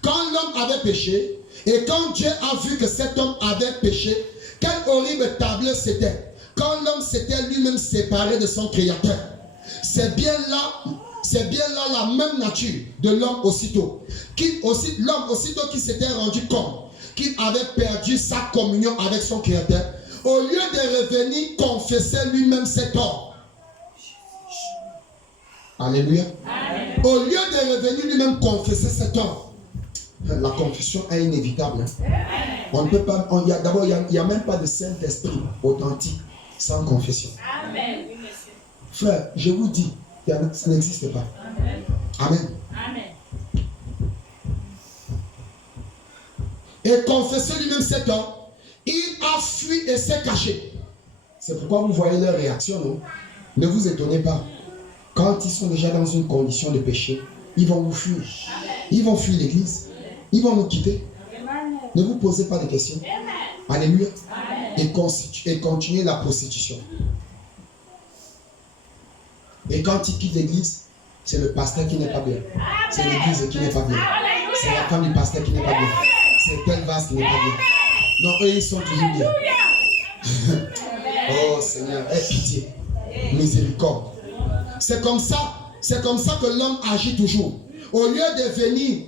Quand l'homme avait péché, et quand Dieu a vu que cet homme avait péché, quel horrible tableau c'était. Quand l'homme s'était lui-même séparé de son Créateur. C'est bien là la même nature de l'homme aussitôt. L'homme aussitôt qui s'était rendu compte qu'il avait perdu sa communion avec son Créateur, au lieu de revenir confesser lui-même ses torts. Alléluia. Amen. Au lieu de revenir lui-même confesser ses torts. La confession est inévitable. On ne peut pas. D'abord, il n'y a même pas de Saint-Esprit authentique sans confession. Amen. Frère, je vous dis, ça n'existe pas. Amen. Amen. Amen. Et confesser lui-même ses torts. Il a fui et s'est caché. C'est pourquoi vous voyez leur réaction, non? Ne vous étonnez pas. Quand ils sont déjà dans une condition de péché, ils vont vous fuir. Ils vont fuir l'église. Ils vont nous quitter. Ne vous posez pas de questions. Alléluia. Et continuez la prostitution. Et quand ils quittent l'église, c'est le pasteur qui n'est pas bien. C'est l'église qui n'est pas bien. C'est la femme du pasteur qui n'est pas bien. C'est tel vase qui n'est pas bien. Non, eux, ils sont toujours bien. Oh Seigneur, aie pitié. Miséricorde. C'est comme ça que l'homme agit toujours. Au lieu de venir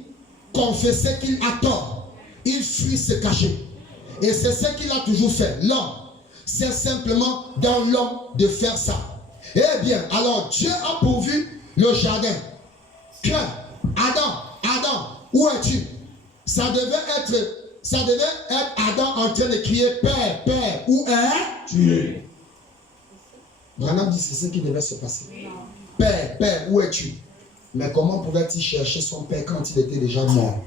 confesser qu'il a tort, il fuit se cacher. Et c'est ce qu'il a toujours fait. L'homme, c'est simplement dans l'homme de faire ça. Eh bien, alors Dieu a pourvu le jardin. Que Adam, où es-tu? Ça devait être Adam en train de crier Père, Père, où es-tu? Branham dit c'est ce qui devait se passer. Père, Père, où es-tu? Mais comment pouvait-il chercher son père quand il était déjà mort?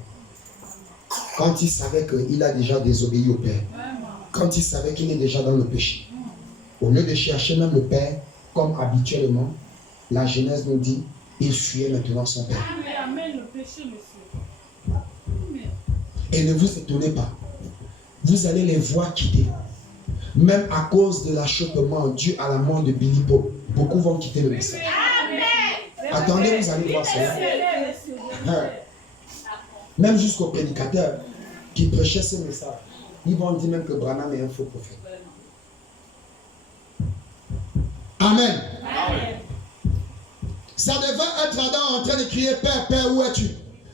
Quand il savait qu'il a déjà désobéi au Père. Quand il savait qu'il est déjà dans le péché. Au lieu de chercher même le Père, comme habituellement, la Genèse nous dit, il fuyait maintenant son Père. Amen, le péché, monsieur. Et ne vous étonnez pas. Vous allez les voir quitter. Même à cause de l'achoppement dû à la mort de Billy Bob, beaucoup vont quitter le message. Attendez, vous allez voir cela. Même jusqu'aux prédicateurs qui prêchaient ce message, ils vont dire même que Branham est un faux prophète. Amen. Ça devait être Adam en train de crier Père, Père, où es-tu?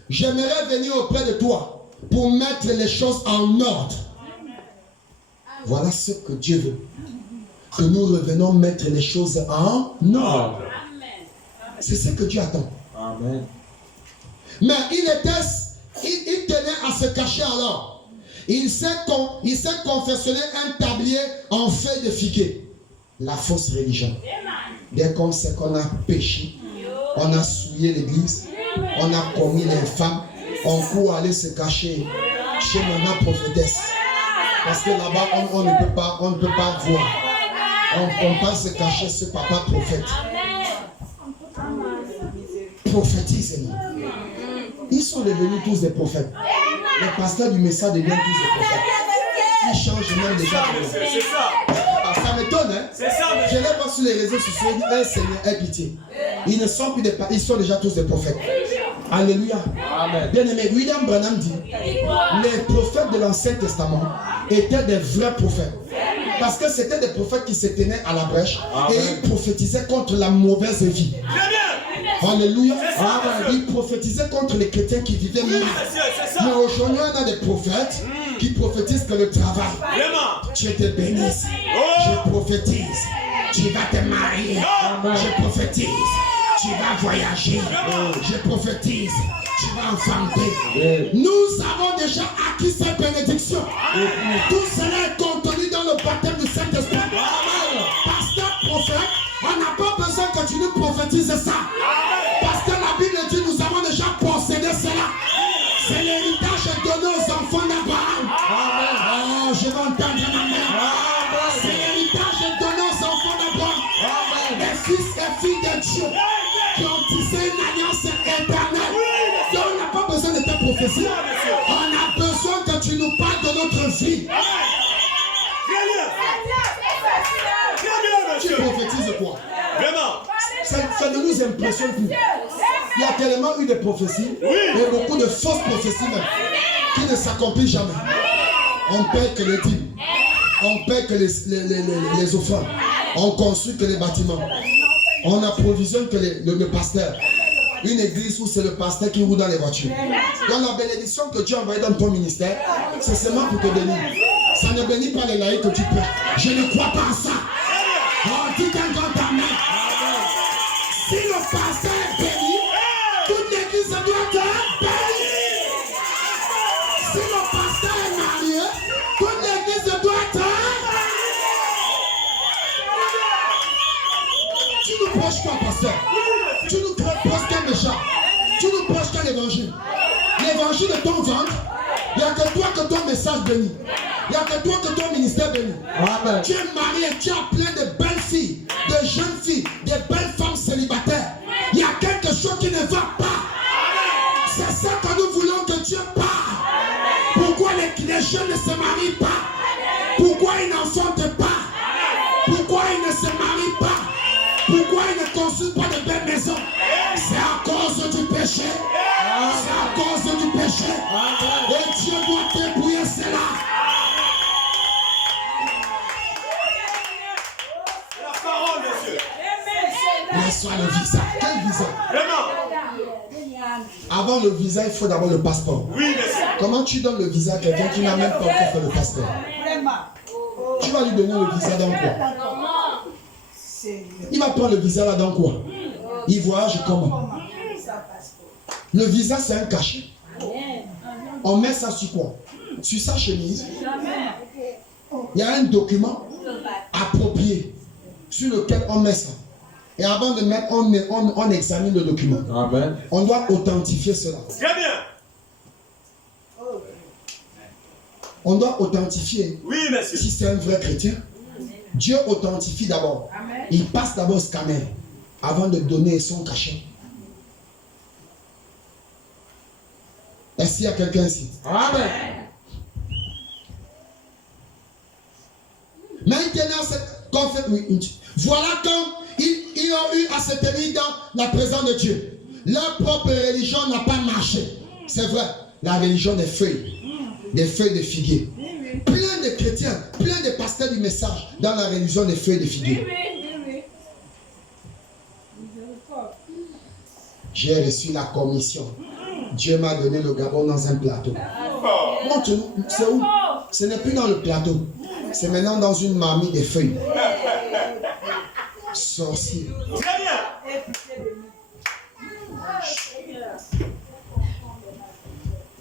J'aimerais venir auprès de toi pour mettre les choses en ordre. Voilà ce que Dieu veut. Que nous revenons mettre les choses en ordre. C'est ce que Dieu attend. Amen. Mais il tenait à se cacher alors. Il s'est confectionné un tablier en feuilles de figuier. La fausse religion. Dès qu'on sait qu'on a péché, on a souillé l'église, on a commis l'infâme, On court aller se cacher chez maman prophétesse. Parce que là-bas, on ne peut pas voir. On peut se cacher ce papa prophète. Prophétisez-nous. Ils sont devenus tous des prophètes. Les pasteurs du message deviennent tous des prophètes. Ils changent même déjà. C'est ça. Ça m'étonne, hein? C'est ça, Je les vois sur les réseaux sociaux, ils disent, Seigneur, aie pitié. Ils ne sont plus des ils sont déjà tous des prophètes. Alléluia. Amen. Bien-aimé, William Branham dit, les prophètes de l'Ancien Testament étaient des vrais prophètes. Parce que c'était des prophètes qui se tenaient à la brèche. Amen. Et ils prophétisaient contre la mauvaise vie. Alléluia. Ils prophétisaient contre les chrétiens qui vivaient mal. Mais aujourd'hui, on a des prophètes qui prophétisent que le travail. Tu te bénisses. Je prophétise. Tu vas te marier. Je prophétise. Tu vas voyager. Je prophétise. Tu vas enfanter. Nous avons déjà acquis cette bénédiction. Tout cela est contenu dans le baptême du Saint-Esprit. Pasteur prophète, on n'a pas besoin que tu nous prophétises ça. Parce que la Bible dit nous avons déjà possédé cela. C'est l'héritage donné aux enfants d'Abraham. Oh, je vais entendre ma mère. C'est l'héritage donné aux enfants d'Abraham. Les fils et filles de Dieu qui ont tissé une alliance éternelle. Donc on n'a pas besoin de ta prophétie. On a besoin que tu nous parles de notre vie. Tu prophétises quoi? Ça ne nous impressionne plus. Il y a tellement eu de prophéties et beaucoup de fausses prophéties même qui ne s'accomplissent jamais. On paie que les dîmes, on paie que les offrandes, on construit que les bâtiments, on approvisionne que le pasteur. Une église où c'est le pasteur qui roule dans les voitures. Donc la bénédiction que Dieu a envoyée dans ton ministère, c'est seulement pour te bénir. Ça ne bénit pas les laïcs que tu prends. Je ne crois pas à ça. Oh, dis un grand amen. Si le pasteur est béni, toute l'église doit être bénie. Si le pasteur est marié, toute l'église doit être mariée. Tu nous prêches quoi, pasteur? Tu nous prêches quel méchant? Tu nous prêches quel évangile? L'évangile de ton ventre, il n'y a que toi que ton message bénit. Il n'y a que toi que ton ministère bénit. Amen. Tu es marié, tu as plein de belles filles, de jeunes filles, de belles femmes célibataires. Il y a quelque chose qui ne va pas. C'est ça que nous voulons que Dieu parle. Pourquoi les jeunes ne se marient pas? Pourquoi ils n'enfantent pas? Pourquoi ils ne se marient pas? Pourquoi ils ne construisent pas de belles maisons? C'est à cause du péché. C'est à cause du péché. Et Dieu doit dépouiller cela. Laisse-moi le visa. Quel visa? Avant le visa, il faut d'abord le passeport. Oui, comment tu donnes le visa à quelqu'un qui n'a même pas encore fait le passeport? Tu vas lui donner le visa dans quoi? Il va prendre le visa là dans quoi? Il voyage comment? Le visa, c'est un cachet. On met ça sur quoi? Sur sa chemise. Il y a un document approprié sur lequel on met ça. Et avant de mettre, on examine le document. Amen. On doit authentifier cela. Très bien. On doit authentifier. Oui, monsieur. Si c'est un vrai chrétien, Dieu authentifie d'abord. Il passe d'abord au scanner avant de donner son cachet. Est-ce qu'il y a quelqu'un ici? Amen. Maintenant, voilà quand ils ont eu à se tenir dans la présence de Dieu. Leur propre religion n'a pas marché. C'est vrai, la religion des feuilles de figuier. Plein de chrétiens, plein de pasteurs du message dans la religion des feuilles de figuier. J'ai reçu la commission. Dieu m'a donné le Gabon dans un plateau. Montre-nous, c'est où? Ce n'est plus dans le plateau. C'est maintenant dans une marmite de feuilles. Sorcier. Très bien.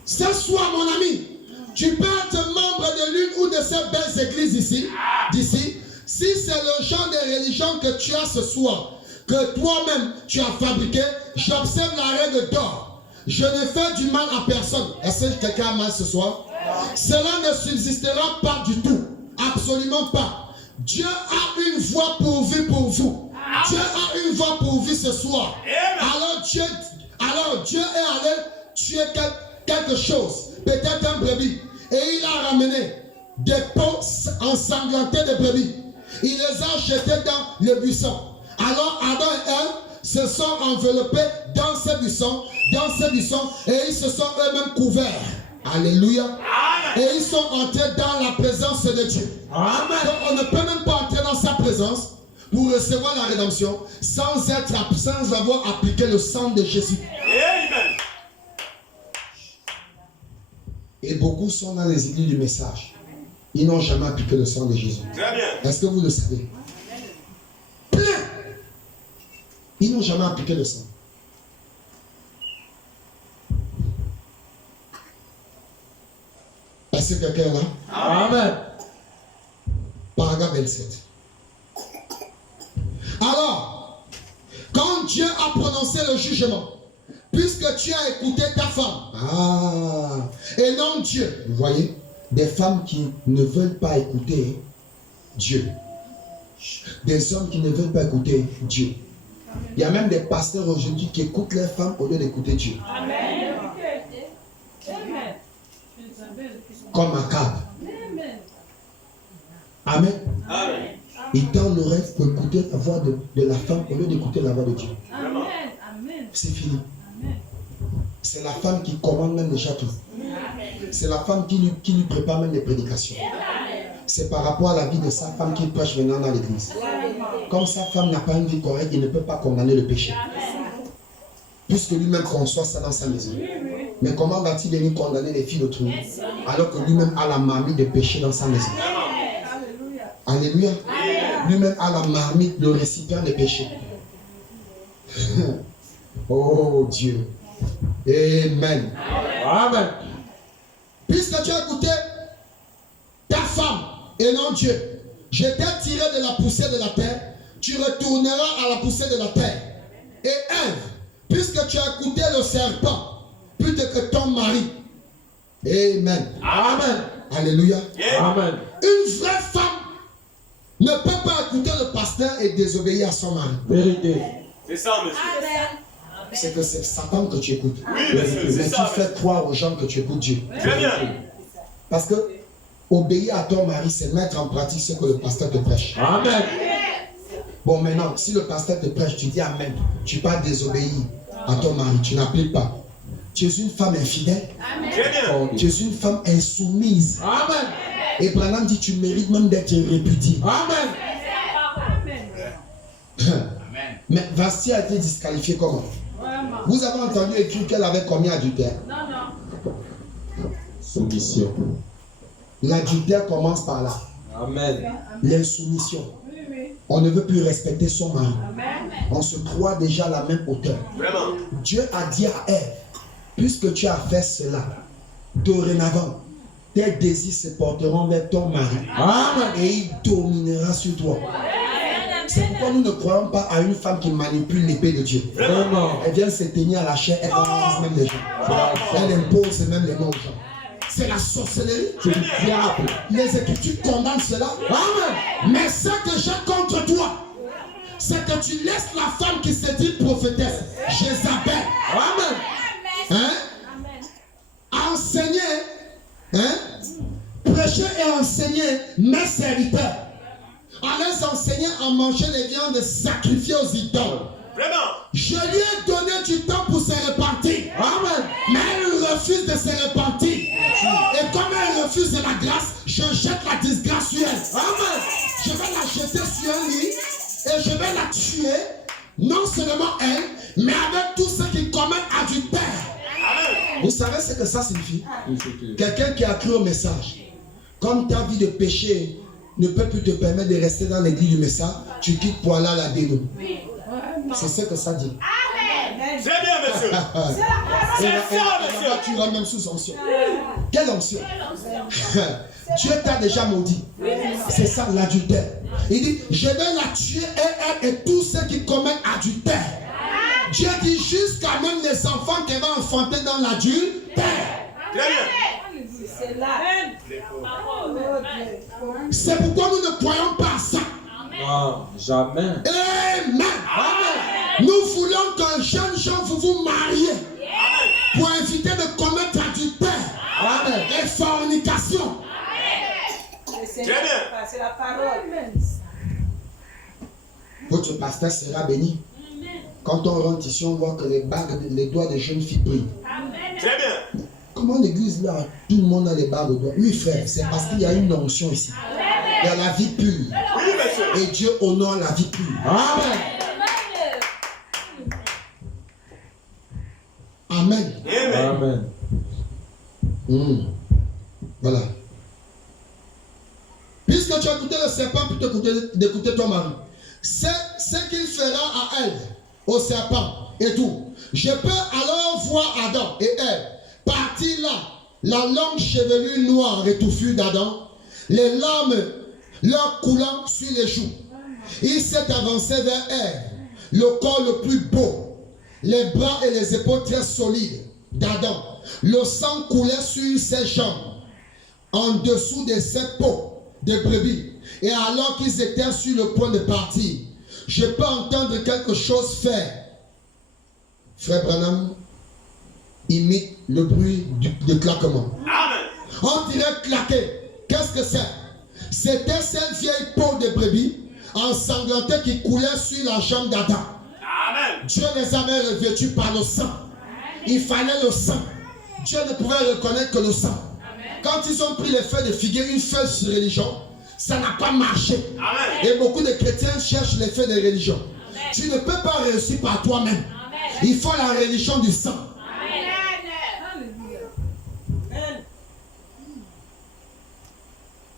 Ce soir, mon ami, tu peux être membre de l'une ou de ces belles églises d'ici. Si c'est le genre de religion que tu as ce soir, que toi-même tu as fabriqué, j'observe la règle d'or. je ne fais du mal à personne. Est-ce que quelqu'un a mal ce soir? Cela ne subsistera pas du tout. Absolument pas. Dieu a une voie pourvue pour vous. Dieu a une voie pourvue ce soir. Alors Dieu est allé tuer quelque chose, peut-être un brebis, et il a ramené des peaux ensanglantées de brebis. Il les a jetés dans le buisson. Alors Adam et Ève se sont enveloppés dans ce buisson, et ils se sont eux-mêmes couverts. Alléluia. Et ils sont entrés dans la présence de Dieu. Amen. Donc on ne peut même pas entrer dans sa présence pour recevoir la rédemption sans avoir appliqué le sang de Jésus. Amen. Et beaucoup sont dans les églises du message. Ils n'ont jamais appliqué le sang de Jésus. Très bien. Est-ce que vous le savez? Plein. Ils n'ont jamais appliqué le sang. Est-ce que quelqu'un est là? Amen. Paragraphe 27. Alors, quand Dieu a prononcé le jugement, puisque tu as écouté ta femme, et non Dieu, vous voyez, des femmes qui ne veulent pas écouter Dieu, des hommes qui ne veulent pas écouter Dieu. Il y a même des pasteurs aujourd'hui qui écoutent leurs femmes au lieu d'écouter Dieu. Amen. Comme Akab. Amen. Amen. Il tend l'oreille pour écouter la voix de la femme au lieu d'écouter la voix de Dieu. Amen. C'est fini. C'est la femme qui commande même déjà tout. C'est la femme qui lui prépare même les prédications. C'est par rapport à la vie de sa femme qui prêche maintenant dans l'église. Comme sa femme n'a pas une vie correcte, il ne peut pas condamner le péché. Puisque lui-même conçoit ça dans sa maison. Mais comment va-t-il venir condamner les filles d'autrui alors que lui-même a la marmite de péché dans sa maison? Alléluia. Lui-même a la marmite, le récipient des péchés. Oh Dieu. Amen. Amen. Puisque tu as écouté ta femme et non Dieu, je t'ai tiré de la poussière de la terre, tu retourneras à la poussière de la terre. Et Ève, puisque tu as écouté le serpent, plutôt que ton mari. Amen. Amen. Alléluia. Amen. Une vraie femme ne peut pas écouter le pasteur et désobéir à son mari. Vérité. C'est ça, monsieur. Amen. C'est que c'est Satan que tu écoutes. Oui, mais tu fais croire aux gens que tu écoutes Dieu. Très bien. Parce que obéir à ton mari, c'est mettre en pratique ce que le pasteur te prêche. Amen. Bon, maintenant, si le pasteur te prêche, tu dis Amen. Tu n'as pas désobéir à ton mari, tu n'appliques pas. Tu es une femme infidèle. Amen. Tu es une femme insoumise. Amen. Et Branham dit, tu mérites même d'être répudié. Amen. Amen. Mais Vasti a été disqualifiée comment? Vous avez entendu écrire qu'elle avait commis adultère? Non. Soumission. L'adultère commence par là. Amen. L'insoumission. On ne veut plus respecter son mari. Amen. On se croit déjà à la même hauteur. Vraiment. Dieu a dit à Ève, puisque tu as fait cela, dorénavant, tes désirs se porteront vers ton mari. Amen. Et il dominera sur toi. C'est pourquoi nous ne croyons pas à une femme qui manipule l'épée de Dieu. Vraiment. Elle vient se tenir à la chair, elle conquise même les gens. Elle impose même les noms aux gens. C'est la sorcellerie. C'est le diable. Les Écritures condamnent cela. Amen. Mais ce que j'ai contre toi, c'est que tu laisses la femme qui se dit prophétesse, Jézabel, Amen. Enseigner, prêcher et enseigner mes serviteurs. À les enseigner à manger les viandes sacrifiées aux idoles. Vraiment. Je lui ai donné du temps pour se repentir. Amen. Mais elle refuse de se repentir. Et comme elle refuse la grâce, je jette la disgrâce sur elle. Amen. Je vais la jeter sur un lit et je vais la tuer. Non seulement elle, mais avec tous ceux qui commettent adultère. Amen. Vous savez ce que ça signifie? Quelqu'un qui a cru au message. Comme ta vie de péché ne peut plus te permettre de rester dans l'église du message, tu quittes pour aller à la déno. C'est ce que ça dit. Amen. C'est bien, monsieur. C'est ça, monsieur. Tu rentres même sous onction. Quelle onction? Dieu t'a déjà maudit. C'est ça l'adultère. Il dit, je vais la tuer et tous ceux qui commettent adultère. Dieu dit jusqu'à même les enfants qu'elle va enfanter dans l'adultère. C'est là. C'est pourquoi nous ne croyons pas à ça. Non, jamais. Amen. Nous voulons qu'un jeune gens vous mariez pour éviter de commettre adultère et fornication. C'est la parole. Votre pasteur sera béni. Quand on rentre ici, on voit que les doigts des jeunes filles brillent. Très bien. Comment l'église là, tout le monde a les bagues aux doigts? Oui frère, c'est parce qu'il y a une onction ici. Il y a la vie pure. Oui, monsieur. Et Dieu honore la vie pure. Amen. Amen. Amen. Amen. Voilà. Puisque tu as écouté le serpent plutôt d'écouter ton mari, c'est ce qu'il fera à elle, au serpent et tout. Je peux alors voir Adam et Ève partir là, la longue chevelure noire et touffue d'Adam, les larmes leur coulant sur les joues. Il s'est avancé vers Ève, le corps le plus beau, les bras et les épaules très solides d'Adam. Le sang coulait sur ses jambes, en dessous de ses peaux de brebis. Et alors qu'ils étaient sur le point de partir, je peux entendre quelque chose faire. Frère Branham imite le bruit du claquement. Amen. On dirait claquer. Qu'est-ce que c'est? C'était cette vieille peau de brebis ensanglantée qui coulait sur la jambe d'Adam. Amen. Dieu les avait revêtus par le sang. Il fallait le sang. Dieu ne pouvait reconnaître que le sang. Quand ils ont pris les feuilles de figuier, une feuille sur religion, ça n'a pas marché. Amen. Et beaucoup de chrétiens cherchent les feuilles de religion. Tu ne peux pas réussir par toi-même. Il faut la religion du sang.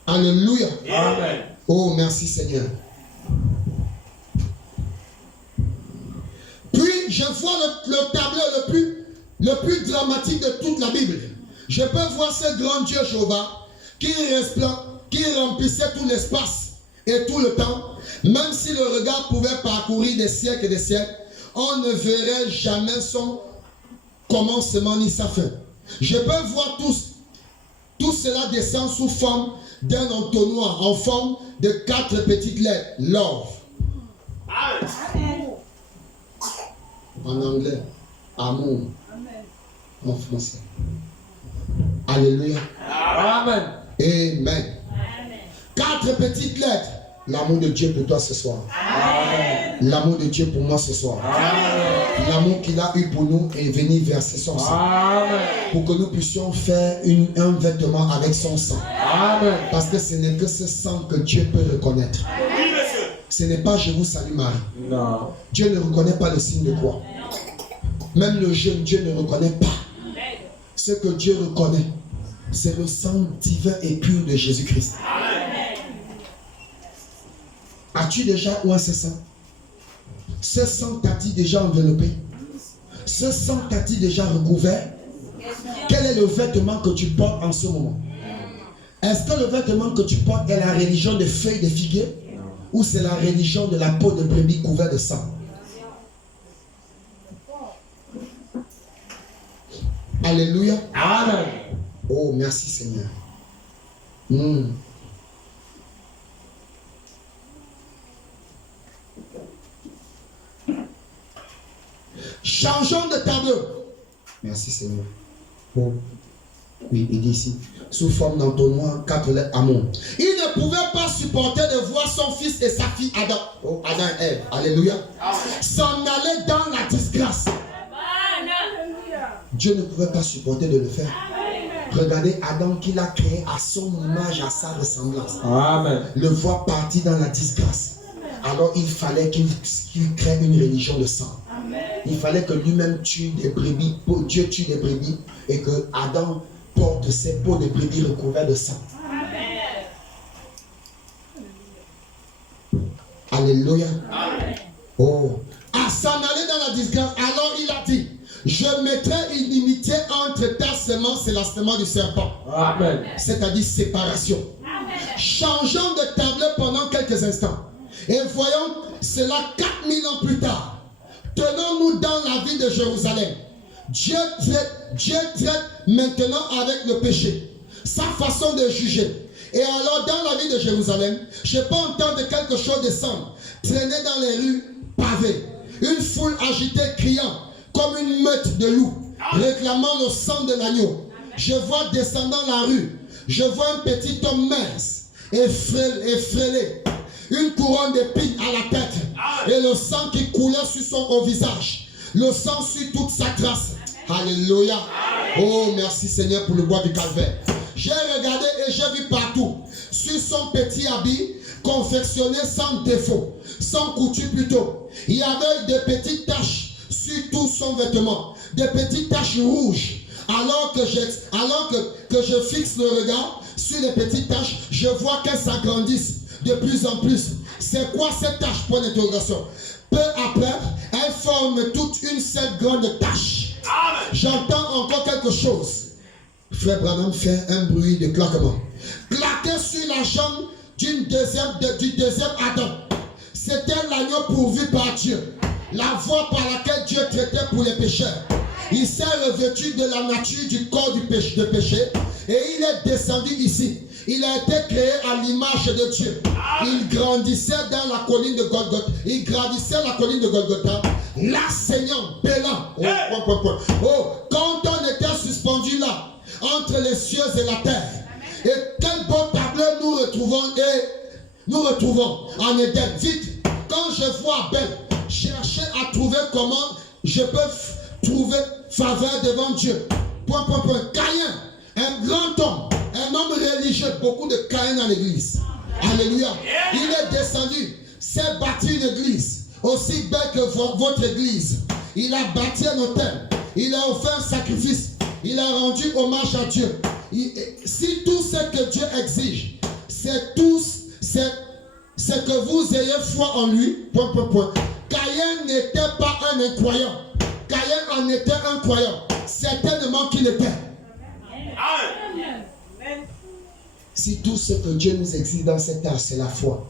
Alléluia. Amen. Oh, merci Seigneur. Puis, je vois le tableau le plus dramatique de toute la Bible. Je peux voir ce grand Dieu Jéhovah qui remplissait tout l'espace et tout le temps. Même si le regard pouvait parcourir des siècles et des siècles, on ne verrait jamais son commencement ni sa fin. Je peux voir tout cela descend sous forme d'un entonnoir en forme de 4 petites lettres. Love. Amen. En anglais. Amour. En français. Alléluia. Amen. Amen. 4 petites lettres. L'amour de Dieu pour toi ce soir. L'amour de Dieu pour moi ce soir. L'amour qu'il a eu pour nous est venu verser son sang. Amen. Pour que nous puissions faire un vêtement avec son sang. Amen. Parce que ce n'est que ce sang que Dieu peut reconnaître. Oui, monsieur. Ce n'est pas je vous salue Marie. Non. Dieu ne reconnaît pas le signe de croix. Même le jeune Dieu ne reconnaît pas. Ce que Dieu reconnaît, c'est le sang divin et pur de Jésus-Christ. As-tu déjà oint ce sang? Ce sang t'a-t-il déjà enveloppé? Ce sang t'a-t-il déjà recouvert? Quel est le vêtement que tu portes en ce moment? Est-ce que le vêtement que tu portes est la religion des feuilles de figuier? Ou c'est la religion de la peau de brebis couverte de sang? Alléluia. Amen. Oh, merci Seigneur. Changeons de tableau. Merci Seigneur. Oh. Oui, il dit ici, sous forme d'entonnoir, 4 lettres amour. Il ne pouvait pas supporter de voir son fils et sa fille Adam. Oh, Adam et Ève. Alléluia. S'en aller dans la disgrâce. Dieu ne pouvait pas supporter de le faire. Regardez Adam qu'il a créé à son image, à sa ressemblance. Amen. Le voir partir dans la disgrâce. Alors il fallait qu'il crée une religion de sang. Il fallait que lui-même tue des brebis, Dieu tue des brebis, et que Adam porte ses peaux de brebis recouvertes de sang. Alléluia. Oh. À s'en aller dans la disgrâce, alors il a dit, je mettrai une inimitié entre ta semence et la semence du serpent. Amen. C'est-à-dire séparation. Changeons de tableau pendant quelques instants. Et voyons cela 4000 ans plus tard. Tenons-nous dans la ville de Jérusalem. Dieu traite maintenant avec le péché, sa façon de juger. Et alors, dans la ville de Jérusalem, je peux entendre quelque chose descendre, traîner dans les rues pavées. Une foule agitée, criant, comme une meute de loups, réclamant le sang de l'agneau. Je vois descendant la rue, je vois un petit homme mince, effrêlé, une couronne d'épines à la tête, et le sang qui coulait sur son visage. Le sang sur toute sa trace. Alléluia. Oh, merci Seigneur pour le bois du calvaire. J'ai regardé et j'ai vu partout, sur son petit habit, confectionné sans défaut, sans couture plutôt. Il y avait des petites taches sur tout son vêtement, des petites taches rouges. Alors que je fixe le regard sur les petites taches, je vois qu'elles s'agrandissent de plus en plus. C'est quoi cette tache? Point d'interrogation. Peu après, elles forment toute une seule grande tache. J'entends encore quelque chose. Frère Branham fait un bruit de claquement. Claquer sur la jambe du deuxième Adam. C'était l'agneau pourvu par Dieu. La voie par laquelle Dieu traitait pour les pécheurs. Il s'est revêtu de la nature du corps de péché et il est descendu ici. Il a été créé à l'image de Dieu. Il grandissait dans la colline de Golgotha. Il grandissait la colline de Golgotha, l'enseignant, bélant. Oh, quand on était suspendu là, entre les cieux et la terre, et quel beau tableau nous retrouvons en Éden. Vite, quand je vois Abel chercher à trouver comment je peux trouver faveur devant Dieu. Caïn, un grand homme, un homme religieux, beaucoup de Caïn dans l'église. Alléluia. Il est descendu, s'est bâti une église, aussi belle que votre église. Il a bâti un autel, il a offert un sacrifice, il a rendu hommage à Dieu. Si tout ce que Dieu exige, c'est que vous ayez foi en lui. Caïn n'était pas un incroyant. Caïn en était un croyant. Certainement qu'il était. Si tout ce que Dieu nous exige dans cet âge, c'est la foi,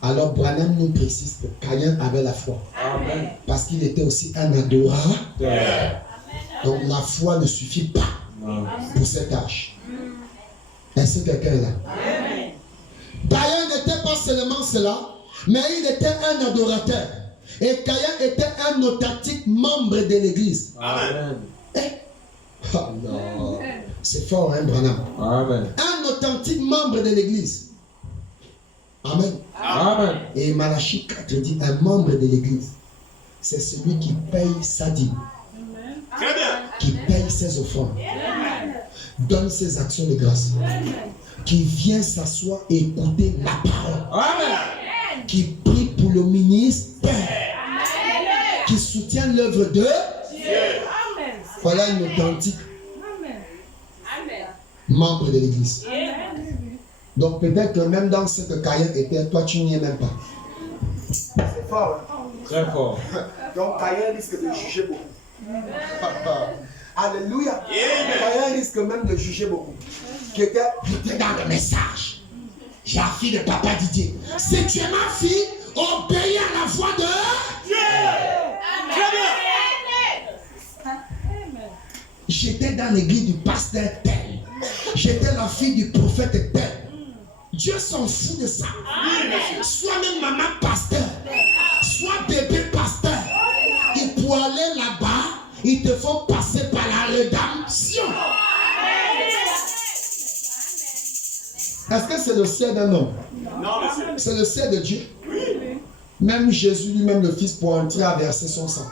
alors Branham nous précise que Caïn avait la foi. Amen. Parce qu'il était aussi un adorateur. Donc la foi ne suffit pas pour cet âge. Est-ce que quelqu'un est là? Amen. Caïn n'était pas seulement cela, mais il était un adorateur. Et Caïn était un authentique membre de l'église. Amen. Oh non. C'est fort, hein, Branham? Amen. Un authentique membre de l'église. Amen. Amen. Et Malachie 4 dit un membre de l'église, c'est celui qui paye sa dîme, qui paye ses offrandes, donne ses actions de grâce, qui vient s'asseoir et écouter la parole. Amen. Qui prie pour le ministère, qui soutient l'œuvre de Dieu. Voilà une authentique membre de l'église. Donc peut-être que même dans ce que Caïn était, toi tu n'y es même pas. C'est fort. Hein? Très fort. Donc Caïn risque de juger beaucoup. Alléluia. Caïn risque même de juger beaucoup. Qui était dans le message. J'ai la fille de papa Didier. Si tu es ma fille, obéis à la voix de Dieu. J'étais dans l'église du pasteur tel. J'étais la fille du prophète tel. Dieu s'en fout de ça. Soit même maman pasteur, soit bébé pasteur. Et pour aller là-bas, il te faut passer par la rédemption. Est-ce que c'est le ciel d'un homme? Non, c'est le ciel de Dieu. Même Jésus lui-même, le Fils, pour entrer à verser son sang.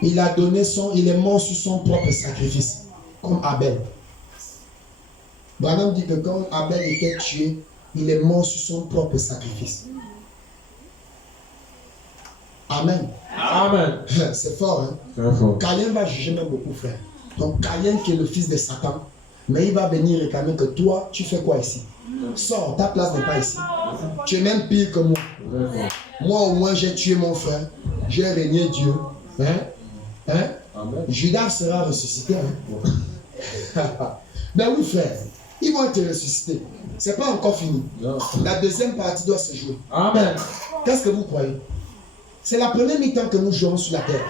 Il a donné il est mort sur son propre sacrifice, comme Abel. Branham dit que quand Abel était tué, il est mort sur son propre sacrifice. Amen. Amen. C'est fort, hein? Très fort. Caïn va juger même beaucoup, frère. Donc Caïn qui est le fils de Satan, mais il va venir réclamer que toi, tu fais quoi ici? Sors, ta place n'est pas ici. Tu es même pire que moi. Moi au moins j'ai tué mon frère, j'ai régné Dieu. Hein? Amen. Judas sera ressuscité. Hein? Ben oui, frère. Ils vont te ressusciter. C'est pas encore fini. Non. La deuxième partie doit se jouer. Amen. Qu'est-ce que vous croyez? C'est la première mi-temps que nous jouons sur la terre.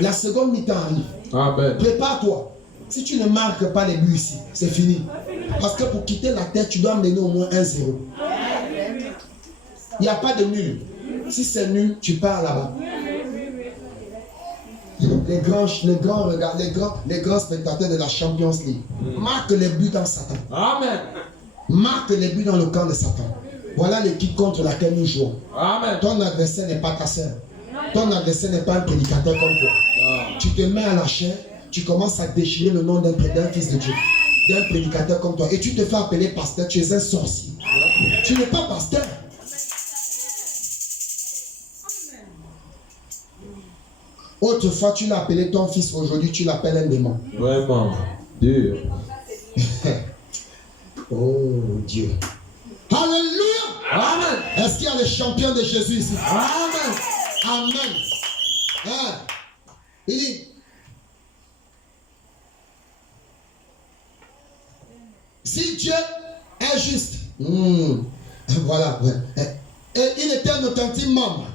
La seconde mi-temps arrive. Amen. Prépare-toi. Si tu ne marques pas les buts ici, c'est fini. Parce que pour quitter la terre, tu dois mener au moins 1-0. Il n'y a pas de nul. Si c'est nul, tu pars là-bas. Les grands spectateurs de la Champions League marquent les buts dans Satan. Amen. Marque les buts dans le camp de Satan. Voilà l'équipe contre laquelle nous jouons. Amen. Ton adversaire n'est pas ta sœur. Ton adversaire n'est pas un prédicateur comme toi. Tu te mets à la chair, tu commences à déchirer le nom d'un fils de Dieu, d'un prédicateur comme toi. Et tu te fais appeler pasteur, tu es un sorcier. Tu n'es pas pasteur. Autrefois, tu l'as appelé ton fils, aujourd'hui, tu l'appelles un démon. Vraiment. Dur. Oh Dieu. Alléluia. Amen. Est-ce qu'il y a les champions de Jésus ici? Amen. Amen. Hein? Il dit, si Dieu est juste, voilà, et il était un authentique membre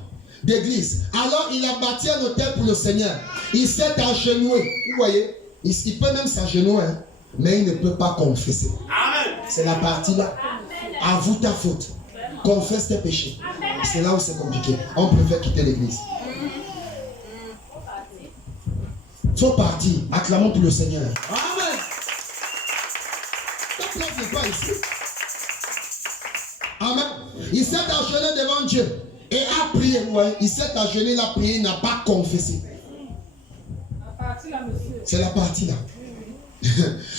d'église, alors il a bâti un hôtel pour le Seigneur. Il s'est agenouillé. Vous voyez, il peut même s'agenouiller, hein, mais il ne peut pas confesser. C'est la partie là. Avoue ta faute. Confesse tes péchés. C'est là où c'est compliqué. On préfère quitter l'église. Faut partir. Acclamons pour le Seigneur. Amen. Ta place n'est pas ici. Amen. Il s'est agenouillé devant Dieu et a prié. Ouais. Il s'est agenouillé, il a prié, il n'a pas confessé. C'est la partie là.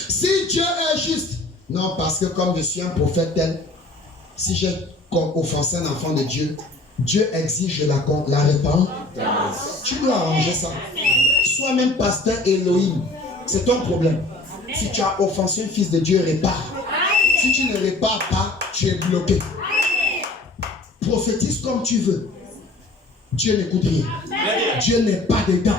Si Dieu est juste, non, parce que comme je suis un prophète tel, si j'ai offensé un enfant de Dieu, Dieu exige la repentance. Tu dois arranger ça. Sois même pasteur Elohim. C'est ton problème. Si tu as offensé un fils de Dieu, répare. Si tu ne répares pas, tu es bloqué. Prophétise comme tu veux. Dieu n'écoute rien. Dieu n'est pas dedans.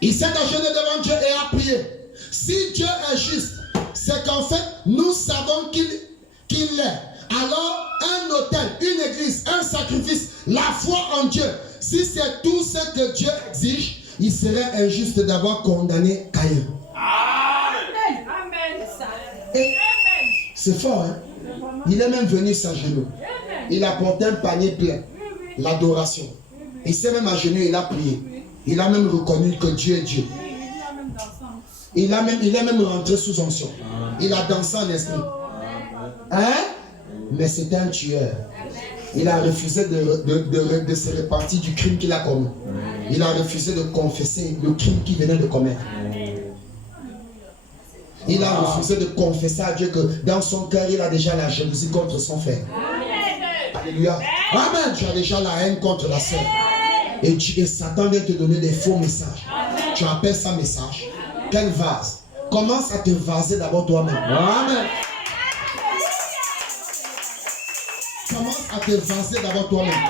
Il s'est agenouillé devant Dieu et a prié. Si Dieu est juste, c'est qu'en fait, nous savons qu'il est. Alors, un autel, une église, un sacrifice, la foi en Dieu, si c'est tout ce que Dieu exige, il serait injuste d'avoir condamné Caïn. Amen. Et c'est fort, hein? Il est même venu s'agenouiller. Il a porté un panier plein. L'adoration. Il s'est même agenouillé, il a prié. Il a même reconnu que Dieu est Dieu. Il est même rentré sous onction. Il a dansé en esprit. Hein? Mais c'était un tueur. Il a refusé de se repentir du crime qu'il a commis. Il a refusé de confesser le crime qu'il venait de commettre. Il a refusé de confesser à Dieu que dans son cœur, il a déjà la jalousie contre son frère. Alléluia. Amen. Tu as déjà la haine contre la sœur. Et Satan vient te donner des faux messages. Tu appelles ça message. Quel vase? Commence à te vaser d'abord toi-même. Amen. Commence à te vaser d'abord toi-même.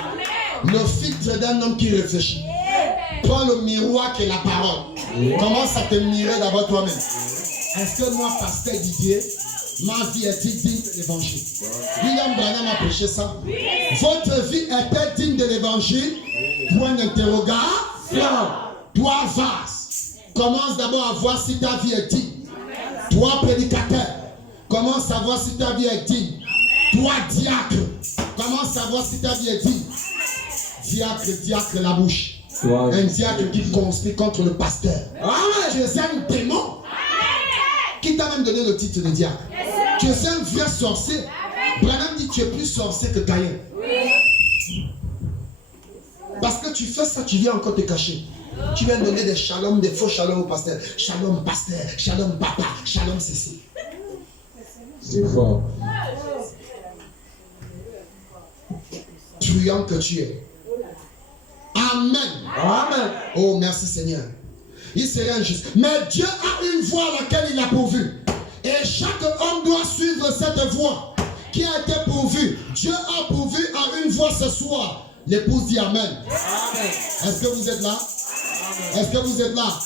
Le filtre d'un homme qui réfléchit. Prends le miroir qui est la parole. Commence à te mirer d'abord toi-même. Est-ce que moi, pasteur Didier, ma vie est-elle digne de l'évangile? William Branham a prêché ça. Votre vie est-elle digne de l'évangile? Point d'interrogation. Toi, vase, commence d'abord à voir si ta vie est digne. Toi, prédicateur, commence à voir si ta vie est digne. Toi, diacre, commence à voir si ta vie est digne. Diacre, la bouche. Un diacre qui conspire contre le pasteur. Tu es un démon. Qui t'a même donné le titre de diacre? Tu es un vrai sorcier. Branham dit tu es plus sorcier que Caïn. Parce que tu fais ça, tu viens encore te cacher. Tu viens donner des shalom, des faux shalom au pasteur. Shalom pasteur, shalom papa, shalom ceci. C'est fort. Truand que tu es. Amen. Amen. Oh, merci Seigneur. Il serait injuste. Mais Dieu a une voie à laquelle il a pourvu. Et chaque homme doit suivre cette voie qui a été pourvue. Dieu a pourvu à une voie ce soir. L'épouse dit Amen. Amen. Est-ce que vous êtes là? Amen. Est-ce que vous êtes là?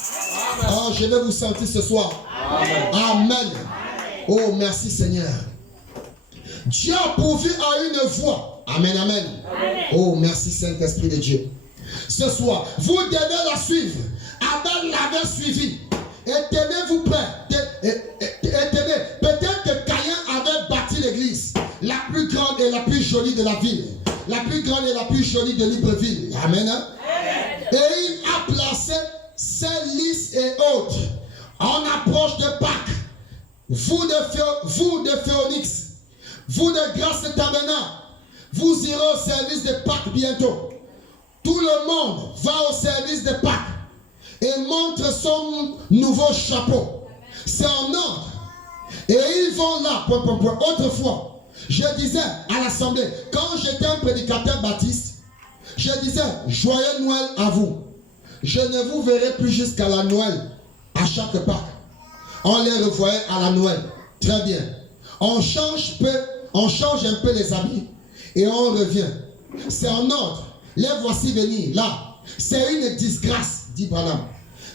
Amen. Oh, je vais vous sentir ce soir. Amen. Amen. Oh, merci Seigneur. Dieu a pourvu à une voie. Amen, amen. Oh, merci Saint-Esprit de Dieu. Ce soir, vous devez la suivre. Abel l'avait suivi. Et tenez-vous prêts. Tenez. Peut-être que Caïn avait bâti l'église, la plus grande et la plus jolie de la ville. La plus grande et la plus jolie de Libreville. Amen. Et il a placé ses lys et autres en approche de Pâques. Vous de Phéonix, vous de Grâce et Tabernacle, vous irez au service de Pâques bientôt. Tout le monde va au service de Pâques et montre son nouveau chapeau. C'est en ordre. Et ils vont là. Autrefois, je disais à l'assemblée, quand j'étais un prédicateur baptiste, je disais, joyeux Noël à vous. Je ne vous verrai plus jusqu'à la Noël, à chaque Pâques. On les revoyait à la Noël. Très bien. On change un peu les habits et on revient. C'est en ordre. Les voici venir là. C'est une disgrâce, dit Branham.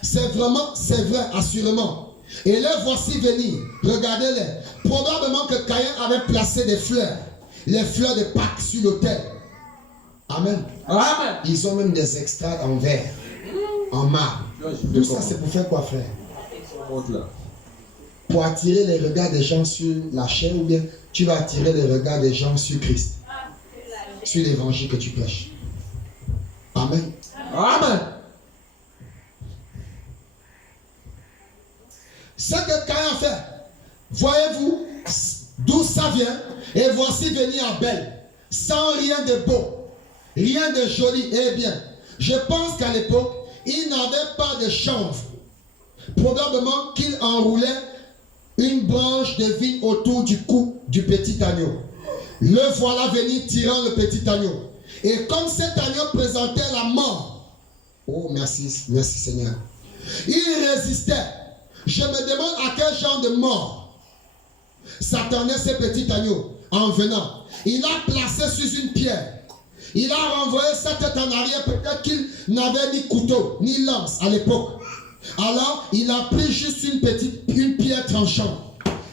C'est vrai, assurément. Et les voici venir. Regardez-les. Probablement que Caïn avait placé des fleurs. Les fleurs de Pâques sur l'autel. Amen. Amen. Ils ont même des extraits en verre, en marbre. Tout ça, c'est pour faire quoi, frère? Pour attirer les regards des gens sur la chair, ou bien tu vas attirer les regards des gens sur Christ, sur l'évangile que tu prêches. Amen. Amen. Ce que Caïn a fait, voyez-vous d'où ça vient? Et voici venir Abel, sans rien de beau, rien de joli. Eh bien, je pense qu'à l'époque, il n'avait pas de chanvre. Probablement qu'il enroulait une branche de vigne autour du cou du petit agneau. Le voilà venir tirant le petit agneau. Et comme cet agneau présentait la mort, oh merci Seigneur, il résistait. Je me demande à quel genre de mort s'attendait ce petit agneau en venant. Il a placé sur une pierre. Il a renvoyé sa tête en arrière. Peut-être qu'il n'avait ni couteau ni lance à l'époque. Alors, il a pris juste une pierre tranchante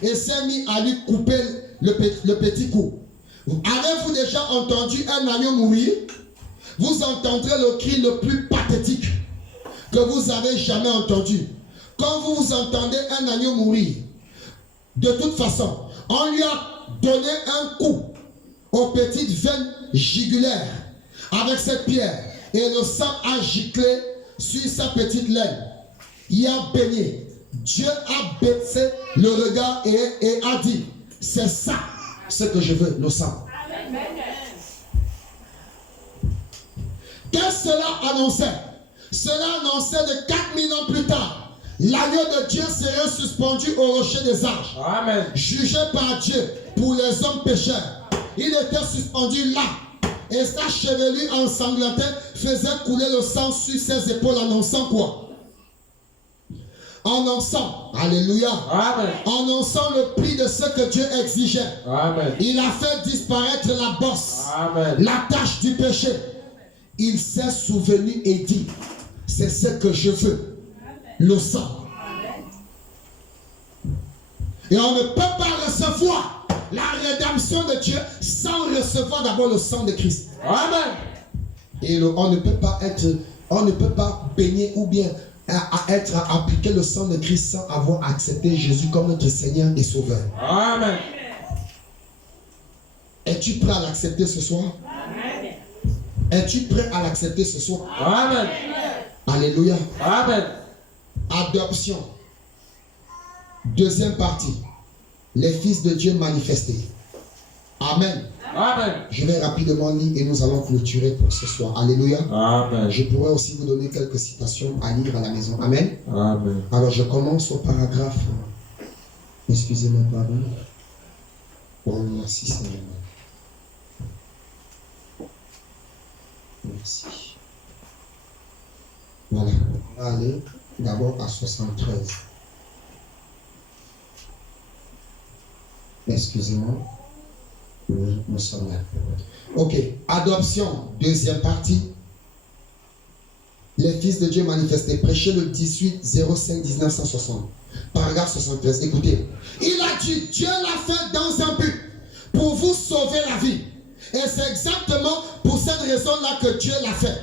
et s'est mis à lui couper le petit cou. Avez-vous déjà entendu un agneau mourir? Vous entendrez le cri le plus pathétique que vous avez jamais entendu. Quand vous entendez un agneau mourir, de toute façon, on lui a donné un coup aux petites veines jugulaires avec cette pierre et le sang a giclé sur sa petite laine. Il a baigné. Dieu a baissé le regard et a dit, c'est ça ce que je veux, le sang. Qu'est-ce que cela annonçait? Cela annonçait de 4000 ans plus tard. L'agneau de Dieu serait suspendu au rocher des anges. Amen. Jugé par Dieu pour les hommes pécheurs. Il était suspendu là. Et sa chevelure ensanglantée faisait couler le sang sur ses épaules, annonçant quoi? Annonçant, alléluia, amen. Annonçant le prix de ce que Dieu exigeait. Amen. Il a fait disparaître la bosse, amen, la tache du péché. Il s'est souvenu et dit, c'est ce que je veux, le sang. Et on ne peut pas recevoir la rédemption de Dieu sans recevoir d'abord le sang de Christ. Amen. Et on ne peut pas baigner ou bien à appliquer le sang de Christ sans avoir accepté Jésus comme notre Seigneur et Sauveur. Amen. Es-tu prêt à l'accepter ce soir? Amen. Es-tu prêt à l'accepter ce soir? Amen. Alléluia. Amen. Adoption. Deuxième partie. Les fils de Dieu manifestés. Amen. Amen. Je vais rapidement lire et nous allons clôturer pour ce soir. Alléluia. Amen. Je pourrais aussi vous donner quelques citations à lire à la maison. Amen. Amen. Alors je commence au paragraphe. Excusez-moi, pardon. Oh, merci Seigneur. Merci. Voilà. On va aller d'abord à 73. Excusez-moi. Oui, nous sommes là. Ok. Adoption, deuxième partie. Les fils de Dieu manifestés. Prêché le 18/05/1960. Paragraphe 73. Écoutez. Il a dit, Dieu l'a fait dans un but pour vous sauver la vie. Et c'est exactement pour cette raison-là que Dieu l'a fait.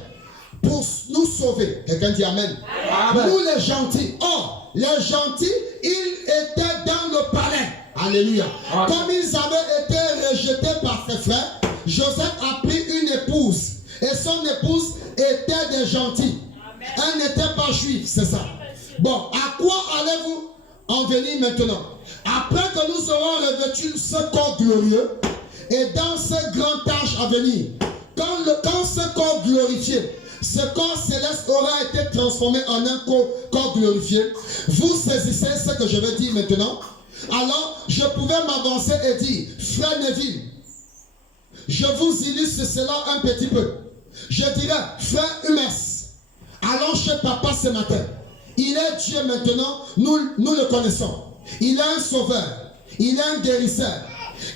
Pour nous sauver. Quelqu'un dit Amen. Amen. Nous les gentils. Or, les gentils, ils étaient dans le palais. Alléluia. Amen. Comme ils avaient été rejetés par ses frères, Joseph a pris une épouse. Et son épouse était des gentils. Elle n'était pas juive, c'est ça. Bon, à quoi allez-vous en venir maintenant? Après que nous aurons revêtu ce corps glorieux, et dans ce grand âge à venir, quand ce corps glorifié, ce corps céleste aura été transformé en un corps glorifié, vous saisissez ce que je vais dire maintenant. Alors, je pouvais m'avancer et dire, frère Neville, je vous illustre cela un petit peu. Je dirais, frère Humès, allons chez papa ce matin. Il est Dieu maintenant, nous le connaissons. Il est un sauveur, il est un guérisseur.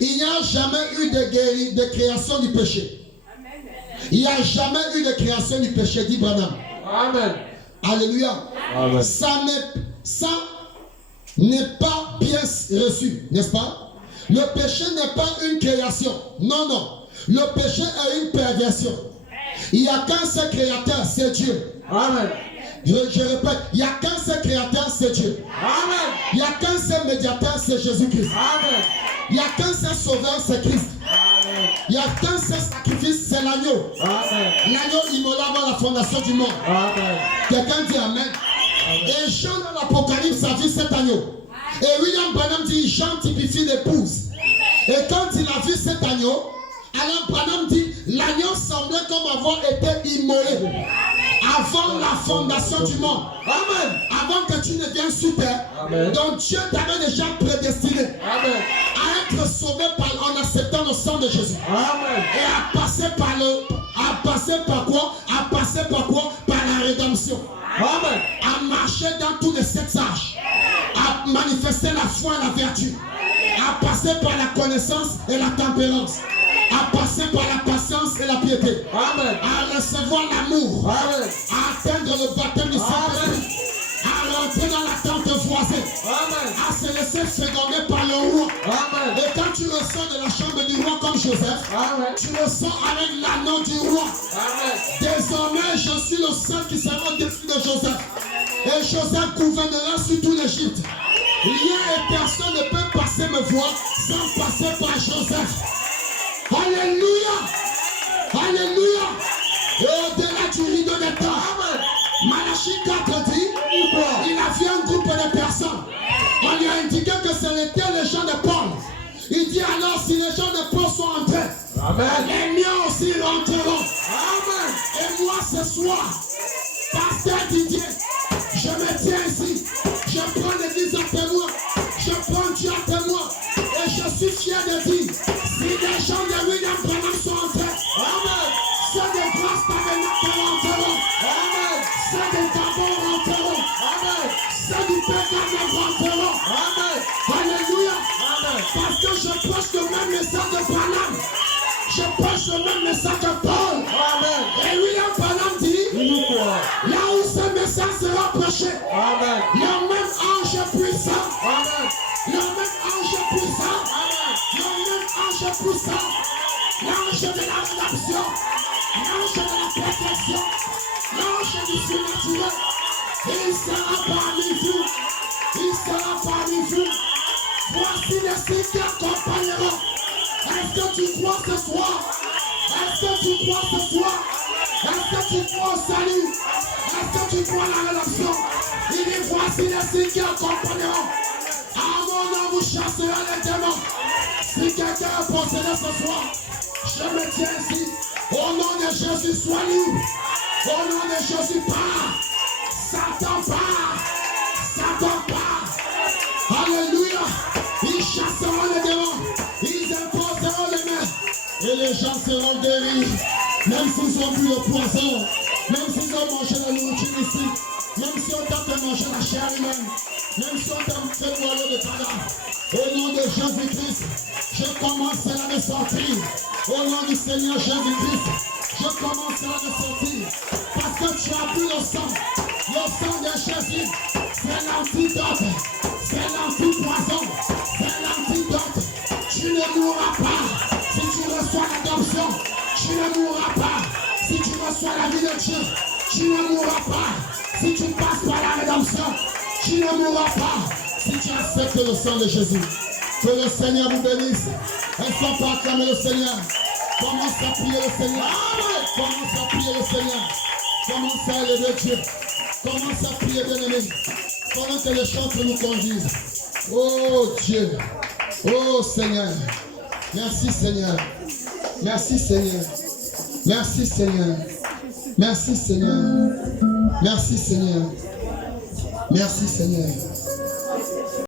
Il n'y a jamais eu de création du péché. Il n'y a jamais eu de création du péché, dit Branham. Amen. Alléluia. Amen. Ça n'est pas bien reçu, n'est-ce pas? Le péché n'est pas une création. Non, non. Le péché est une perversion. Il n'y a qu'un seul créateur, c'est Dieu. Amen. Je répète, il n'y a qu'un seul créateur, c'est Dieu. Amen. Il n'y a qu'un seul médiateur, c'est Jésus-Christ. Amen. Il n'y a qu'un seul sauveur, c'est Christ. Amen. Il n'y a qu'un seul sacrifice, c'est l'agneau. L'agneau immolé avant la fondation du monde. Amen. Quelqu'un dit Amen. Amen. Et Jean dans l'Apocalypse a vu cet agneau. Et William Branham dit, Jean typifie l'épouse. Et quand il a vu cet agneau, alors Branham dit, l'agneau semblait comme avoir été immolé avant la fondation du monde. Amen. Avant que tu ne viennes sur terre. Amen. Donc Dieu t'avait déjà prédestiné. Amen. À être sauvé en acceptant le sang de Jésus. Amen. Et à passer par quoi? À passer par quoi? Par la rédemption. Amen. À marcher dans tous les sept âges. À manifester la foi et la vertu. À passer par la connaissance et la tempérance. À passer par la patience et la piété. Amen. À recevoir l'amour. Amen. À atteindre le baptême du Saint-Esprit. À rentrer dans la tente voisine. Amen. À se laisser féconder par le roi. Amen. Et quand tu ressors de la chambre du roi comme Joseph, amen, tu ressors avec l'anneau du roi. Amen. Désormais, je suis le seul qui sera au-dessus de Joseph. Et Joseph gouvernera sur tout l'Égypte. Rien et personne ne peut passer me voir sans passer par Joseph. Alléluia. Alléluia. Et au-delà du rideau des temps, Malachie 4 dit, il a vu un groupe de personnes. On lui a indiqué que ce n'était les gens de Paul. Il dit alors, si les gens de Paul sont entrés, amen, les miens aussi rentreront. Amen. Et moi ce soir, pasteur Didier, je me tiens ici. Je prends l'église à témoin. Je prends Dieu à témoin. Et je suis fier de dire, si les gens de William Branham sont entrés, amen, ceux de grâce tabernacle rentreront. Amen. Ceux de Gabon rentreront. Amen. Ceux du Pégame rentreront. Amen. Alléluia. Amen. Parce que je prêche le même message de Branham. Je prêche le même message de Paul. Amen. Et William Branham dit, là où ce message sera prêché, amen, le même ange puissant, amen, le même ange puissant, amen, le même ange puissant, l'ange de la rédemption, l'ange de la protection, l'ange du surnaturel, il sera parmi vous. Il sera parmi vous. Voici les signes qui accompagneront. Est-ce que tu crois ce soir? Est-ce que tu crois ce soir? Est-ce que tu crois au salut? Est-ce que tu crois à la rédemption? Il dit voici les signes qui accompagneront. À mon nom vous chasserez les démons. Si quelqu'un est possédé ce soir, je me tiens ici. Au nom de Jésus, sois libre. Au nom de Jésus, pars. Satan part. Satan part. Alléluia. Ils chasseront les démons. Ils imposeront les mains. Et les gens seront guéris. Même s'ils ont bu le poison. Même s'ils ont mangé la nourriture ici. Même si on t'a fait manger la chair humaine. Même si on t'a fait boire de cadavre. Au nom de Jésus-Christ, je commence à me sortir. Au nom du Seigneur Jésus-Christ, je commence à me sortir. Parce que tu as bu le sang de Jésus. C'est l'antidote. C'est l'antipoison. C'est l'antidote. Tu ne mourras pas. rédemption, tu ne mourras pas. Si tu reçois la vie de Dieu, tu ne mourras pas. Si tu passes par la rédemption, tu ne mourras pas. Si tu acceptes le sang de Jésus, que le Seigneur vous bénisse. Est-ce qu'on peut acclamer le Seigneur? Commence à prier le Seigneur. Commence à prier le Seigneur. Commence à élever Dieu. Commence à prier, bien-aimé. Pendant que les chantres nous conduisent. Oh Dieu. Oh Seigneur. Merci Seigneur. Merci Seigneur. Merci Seigneur. Merci Seigneur. Merci Seigneur. Merci Seigneur.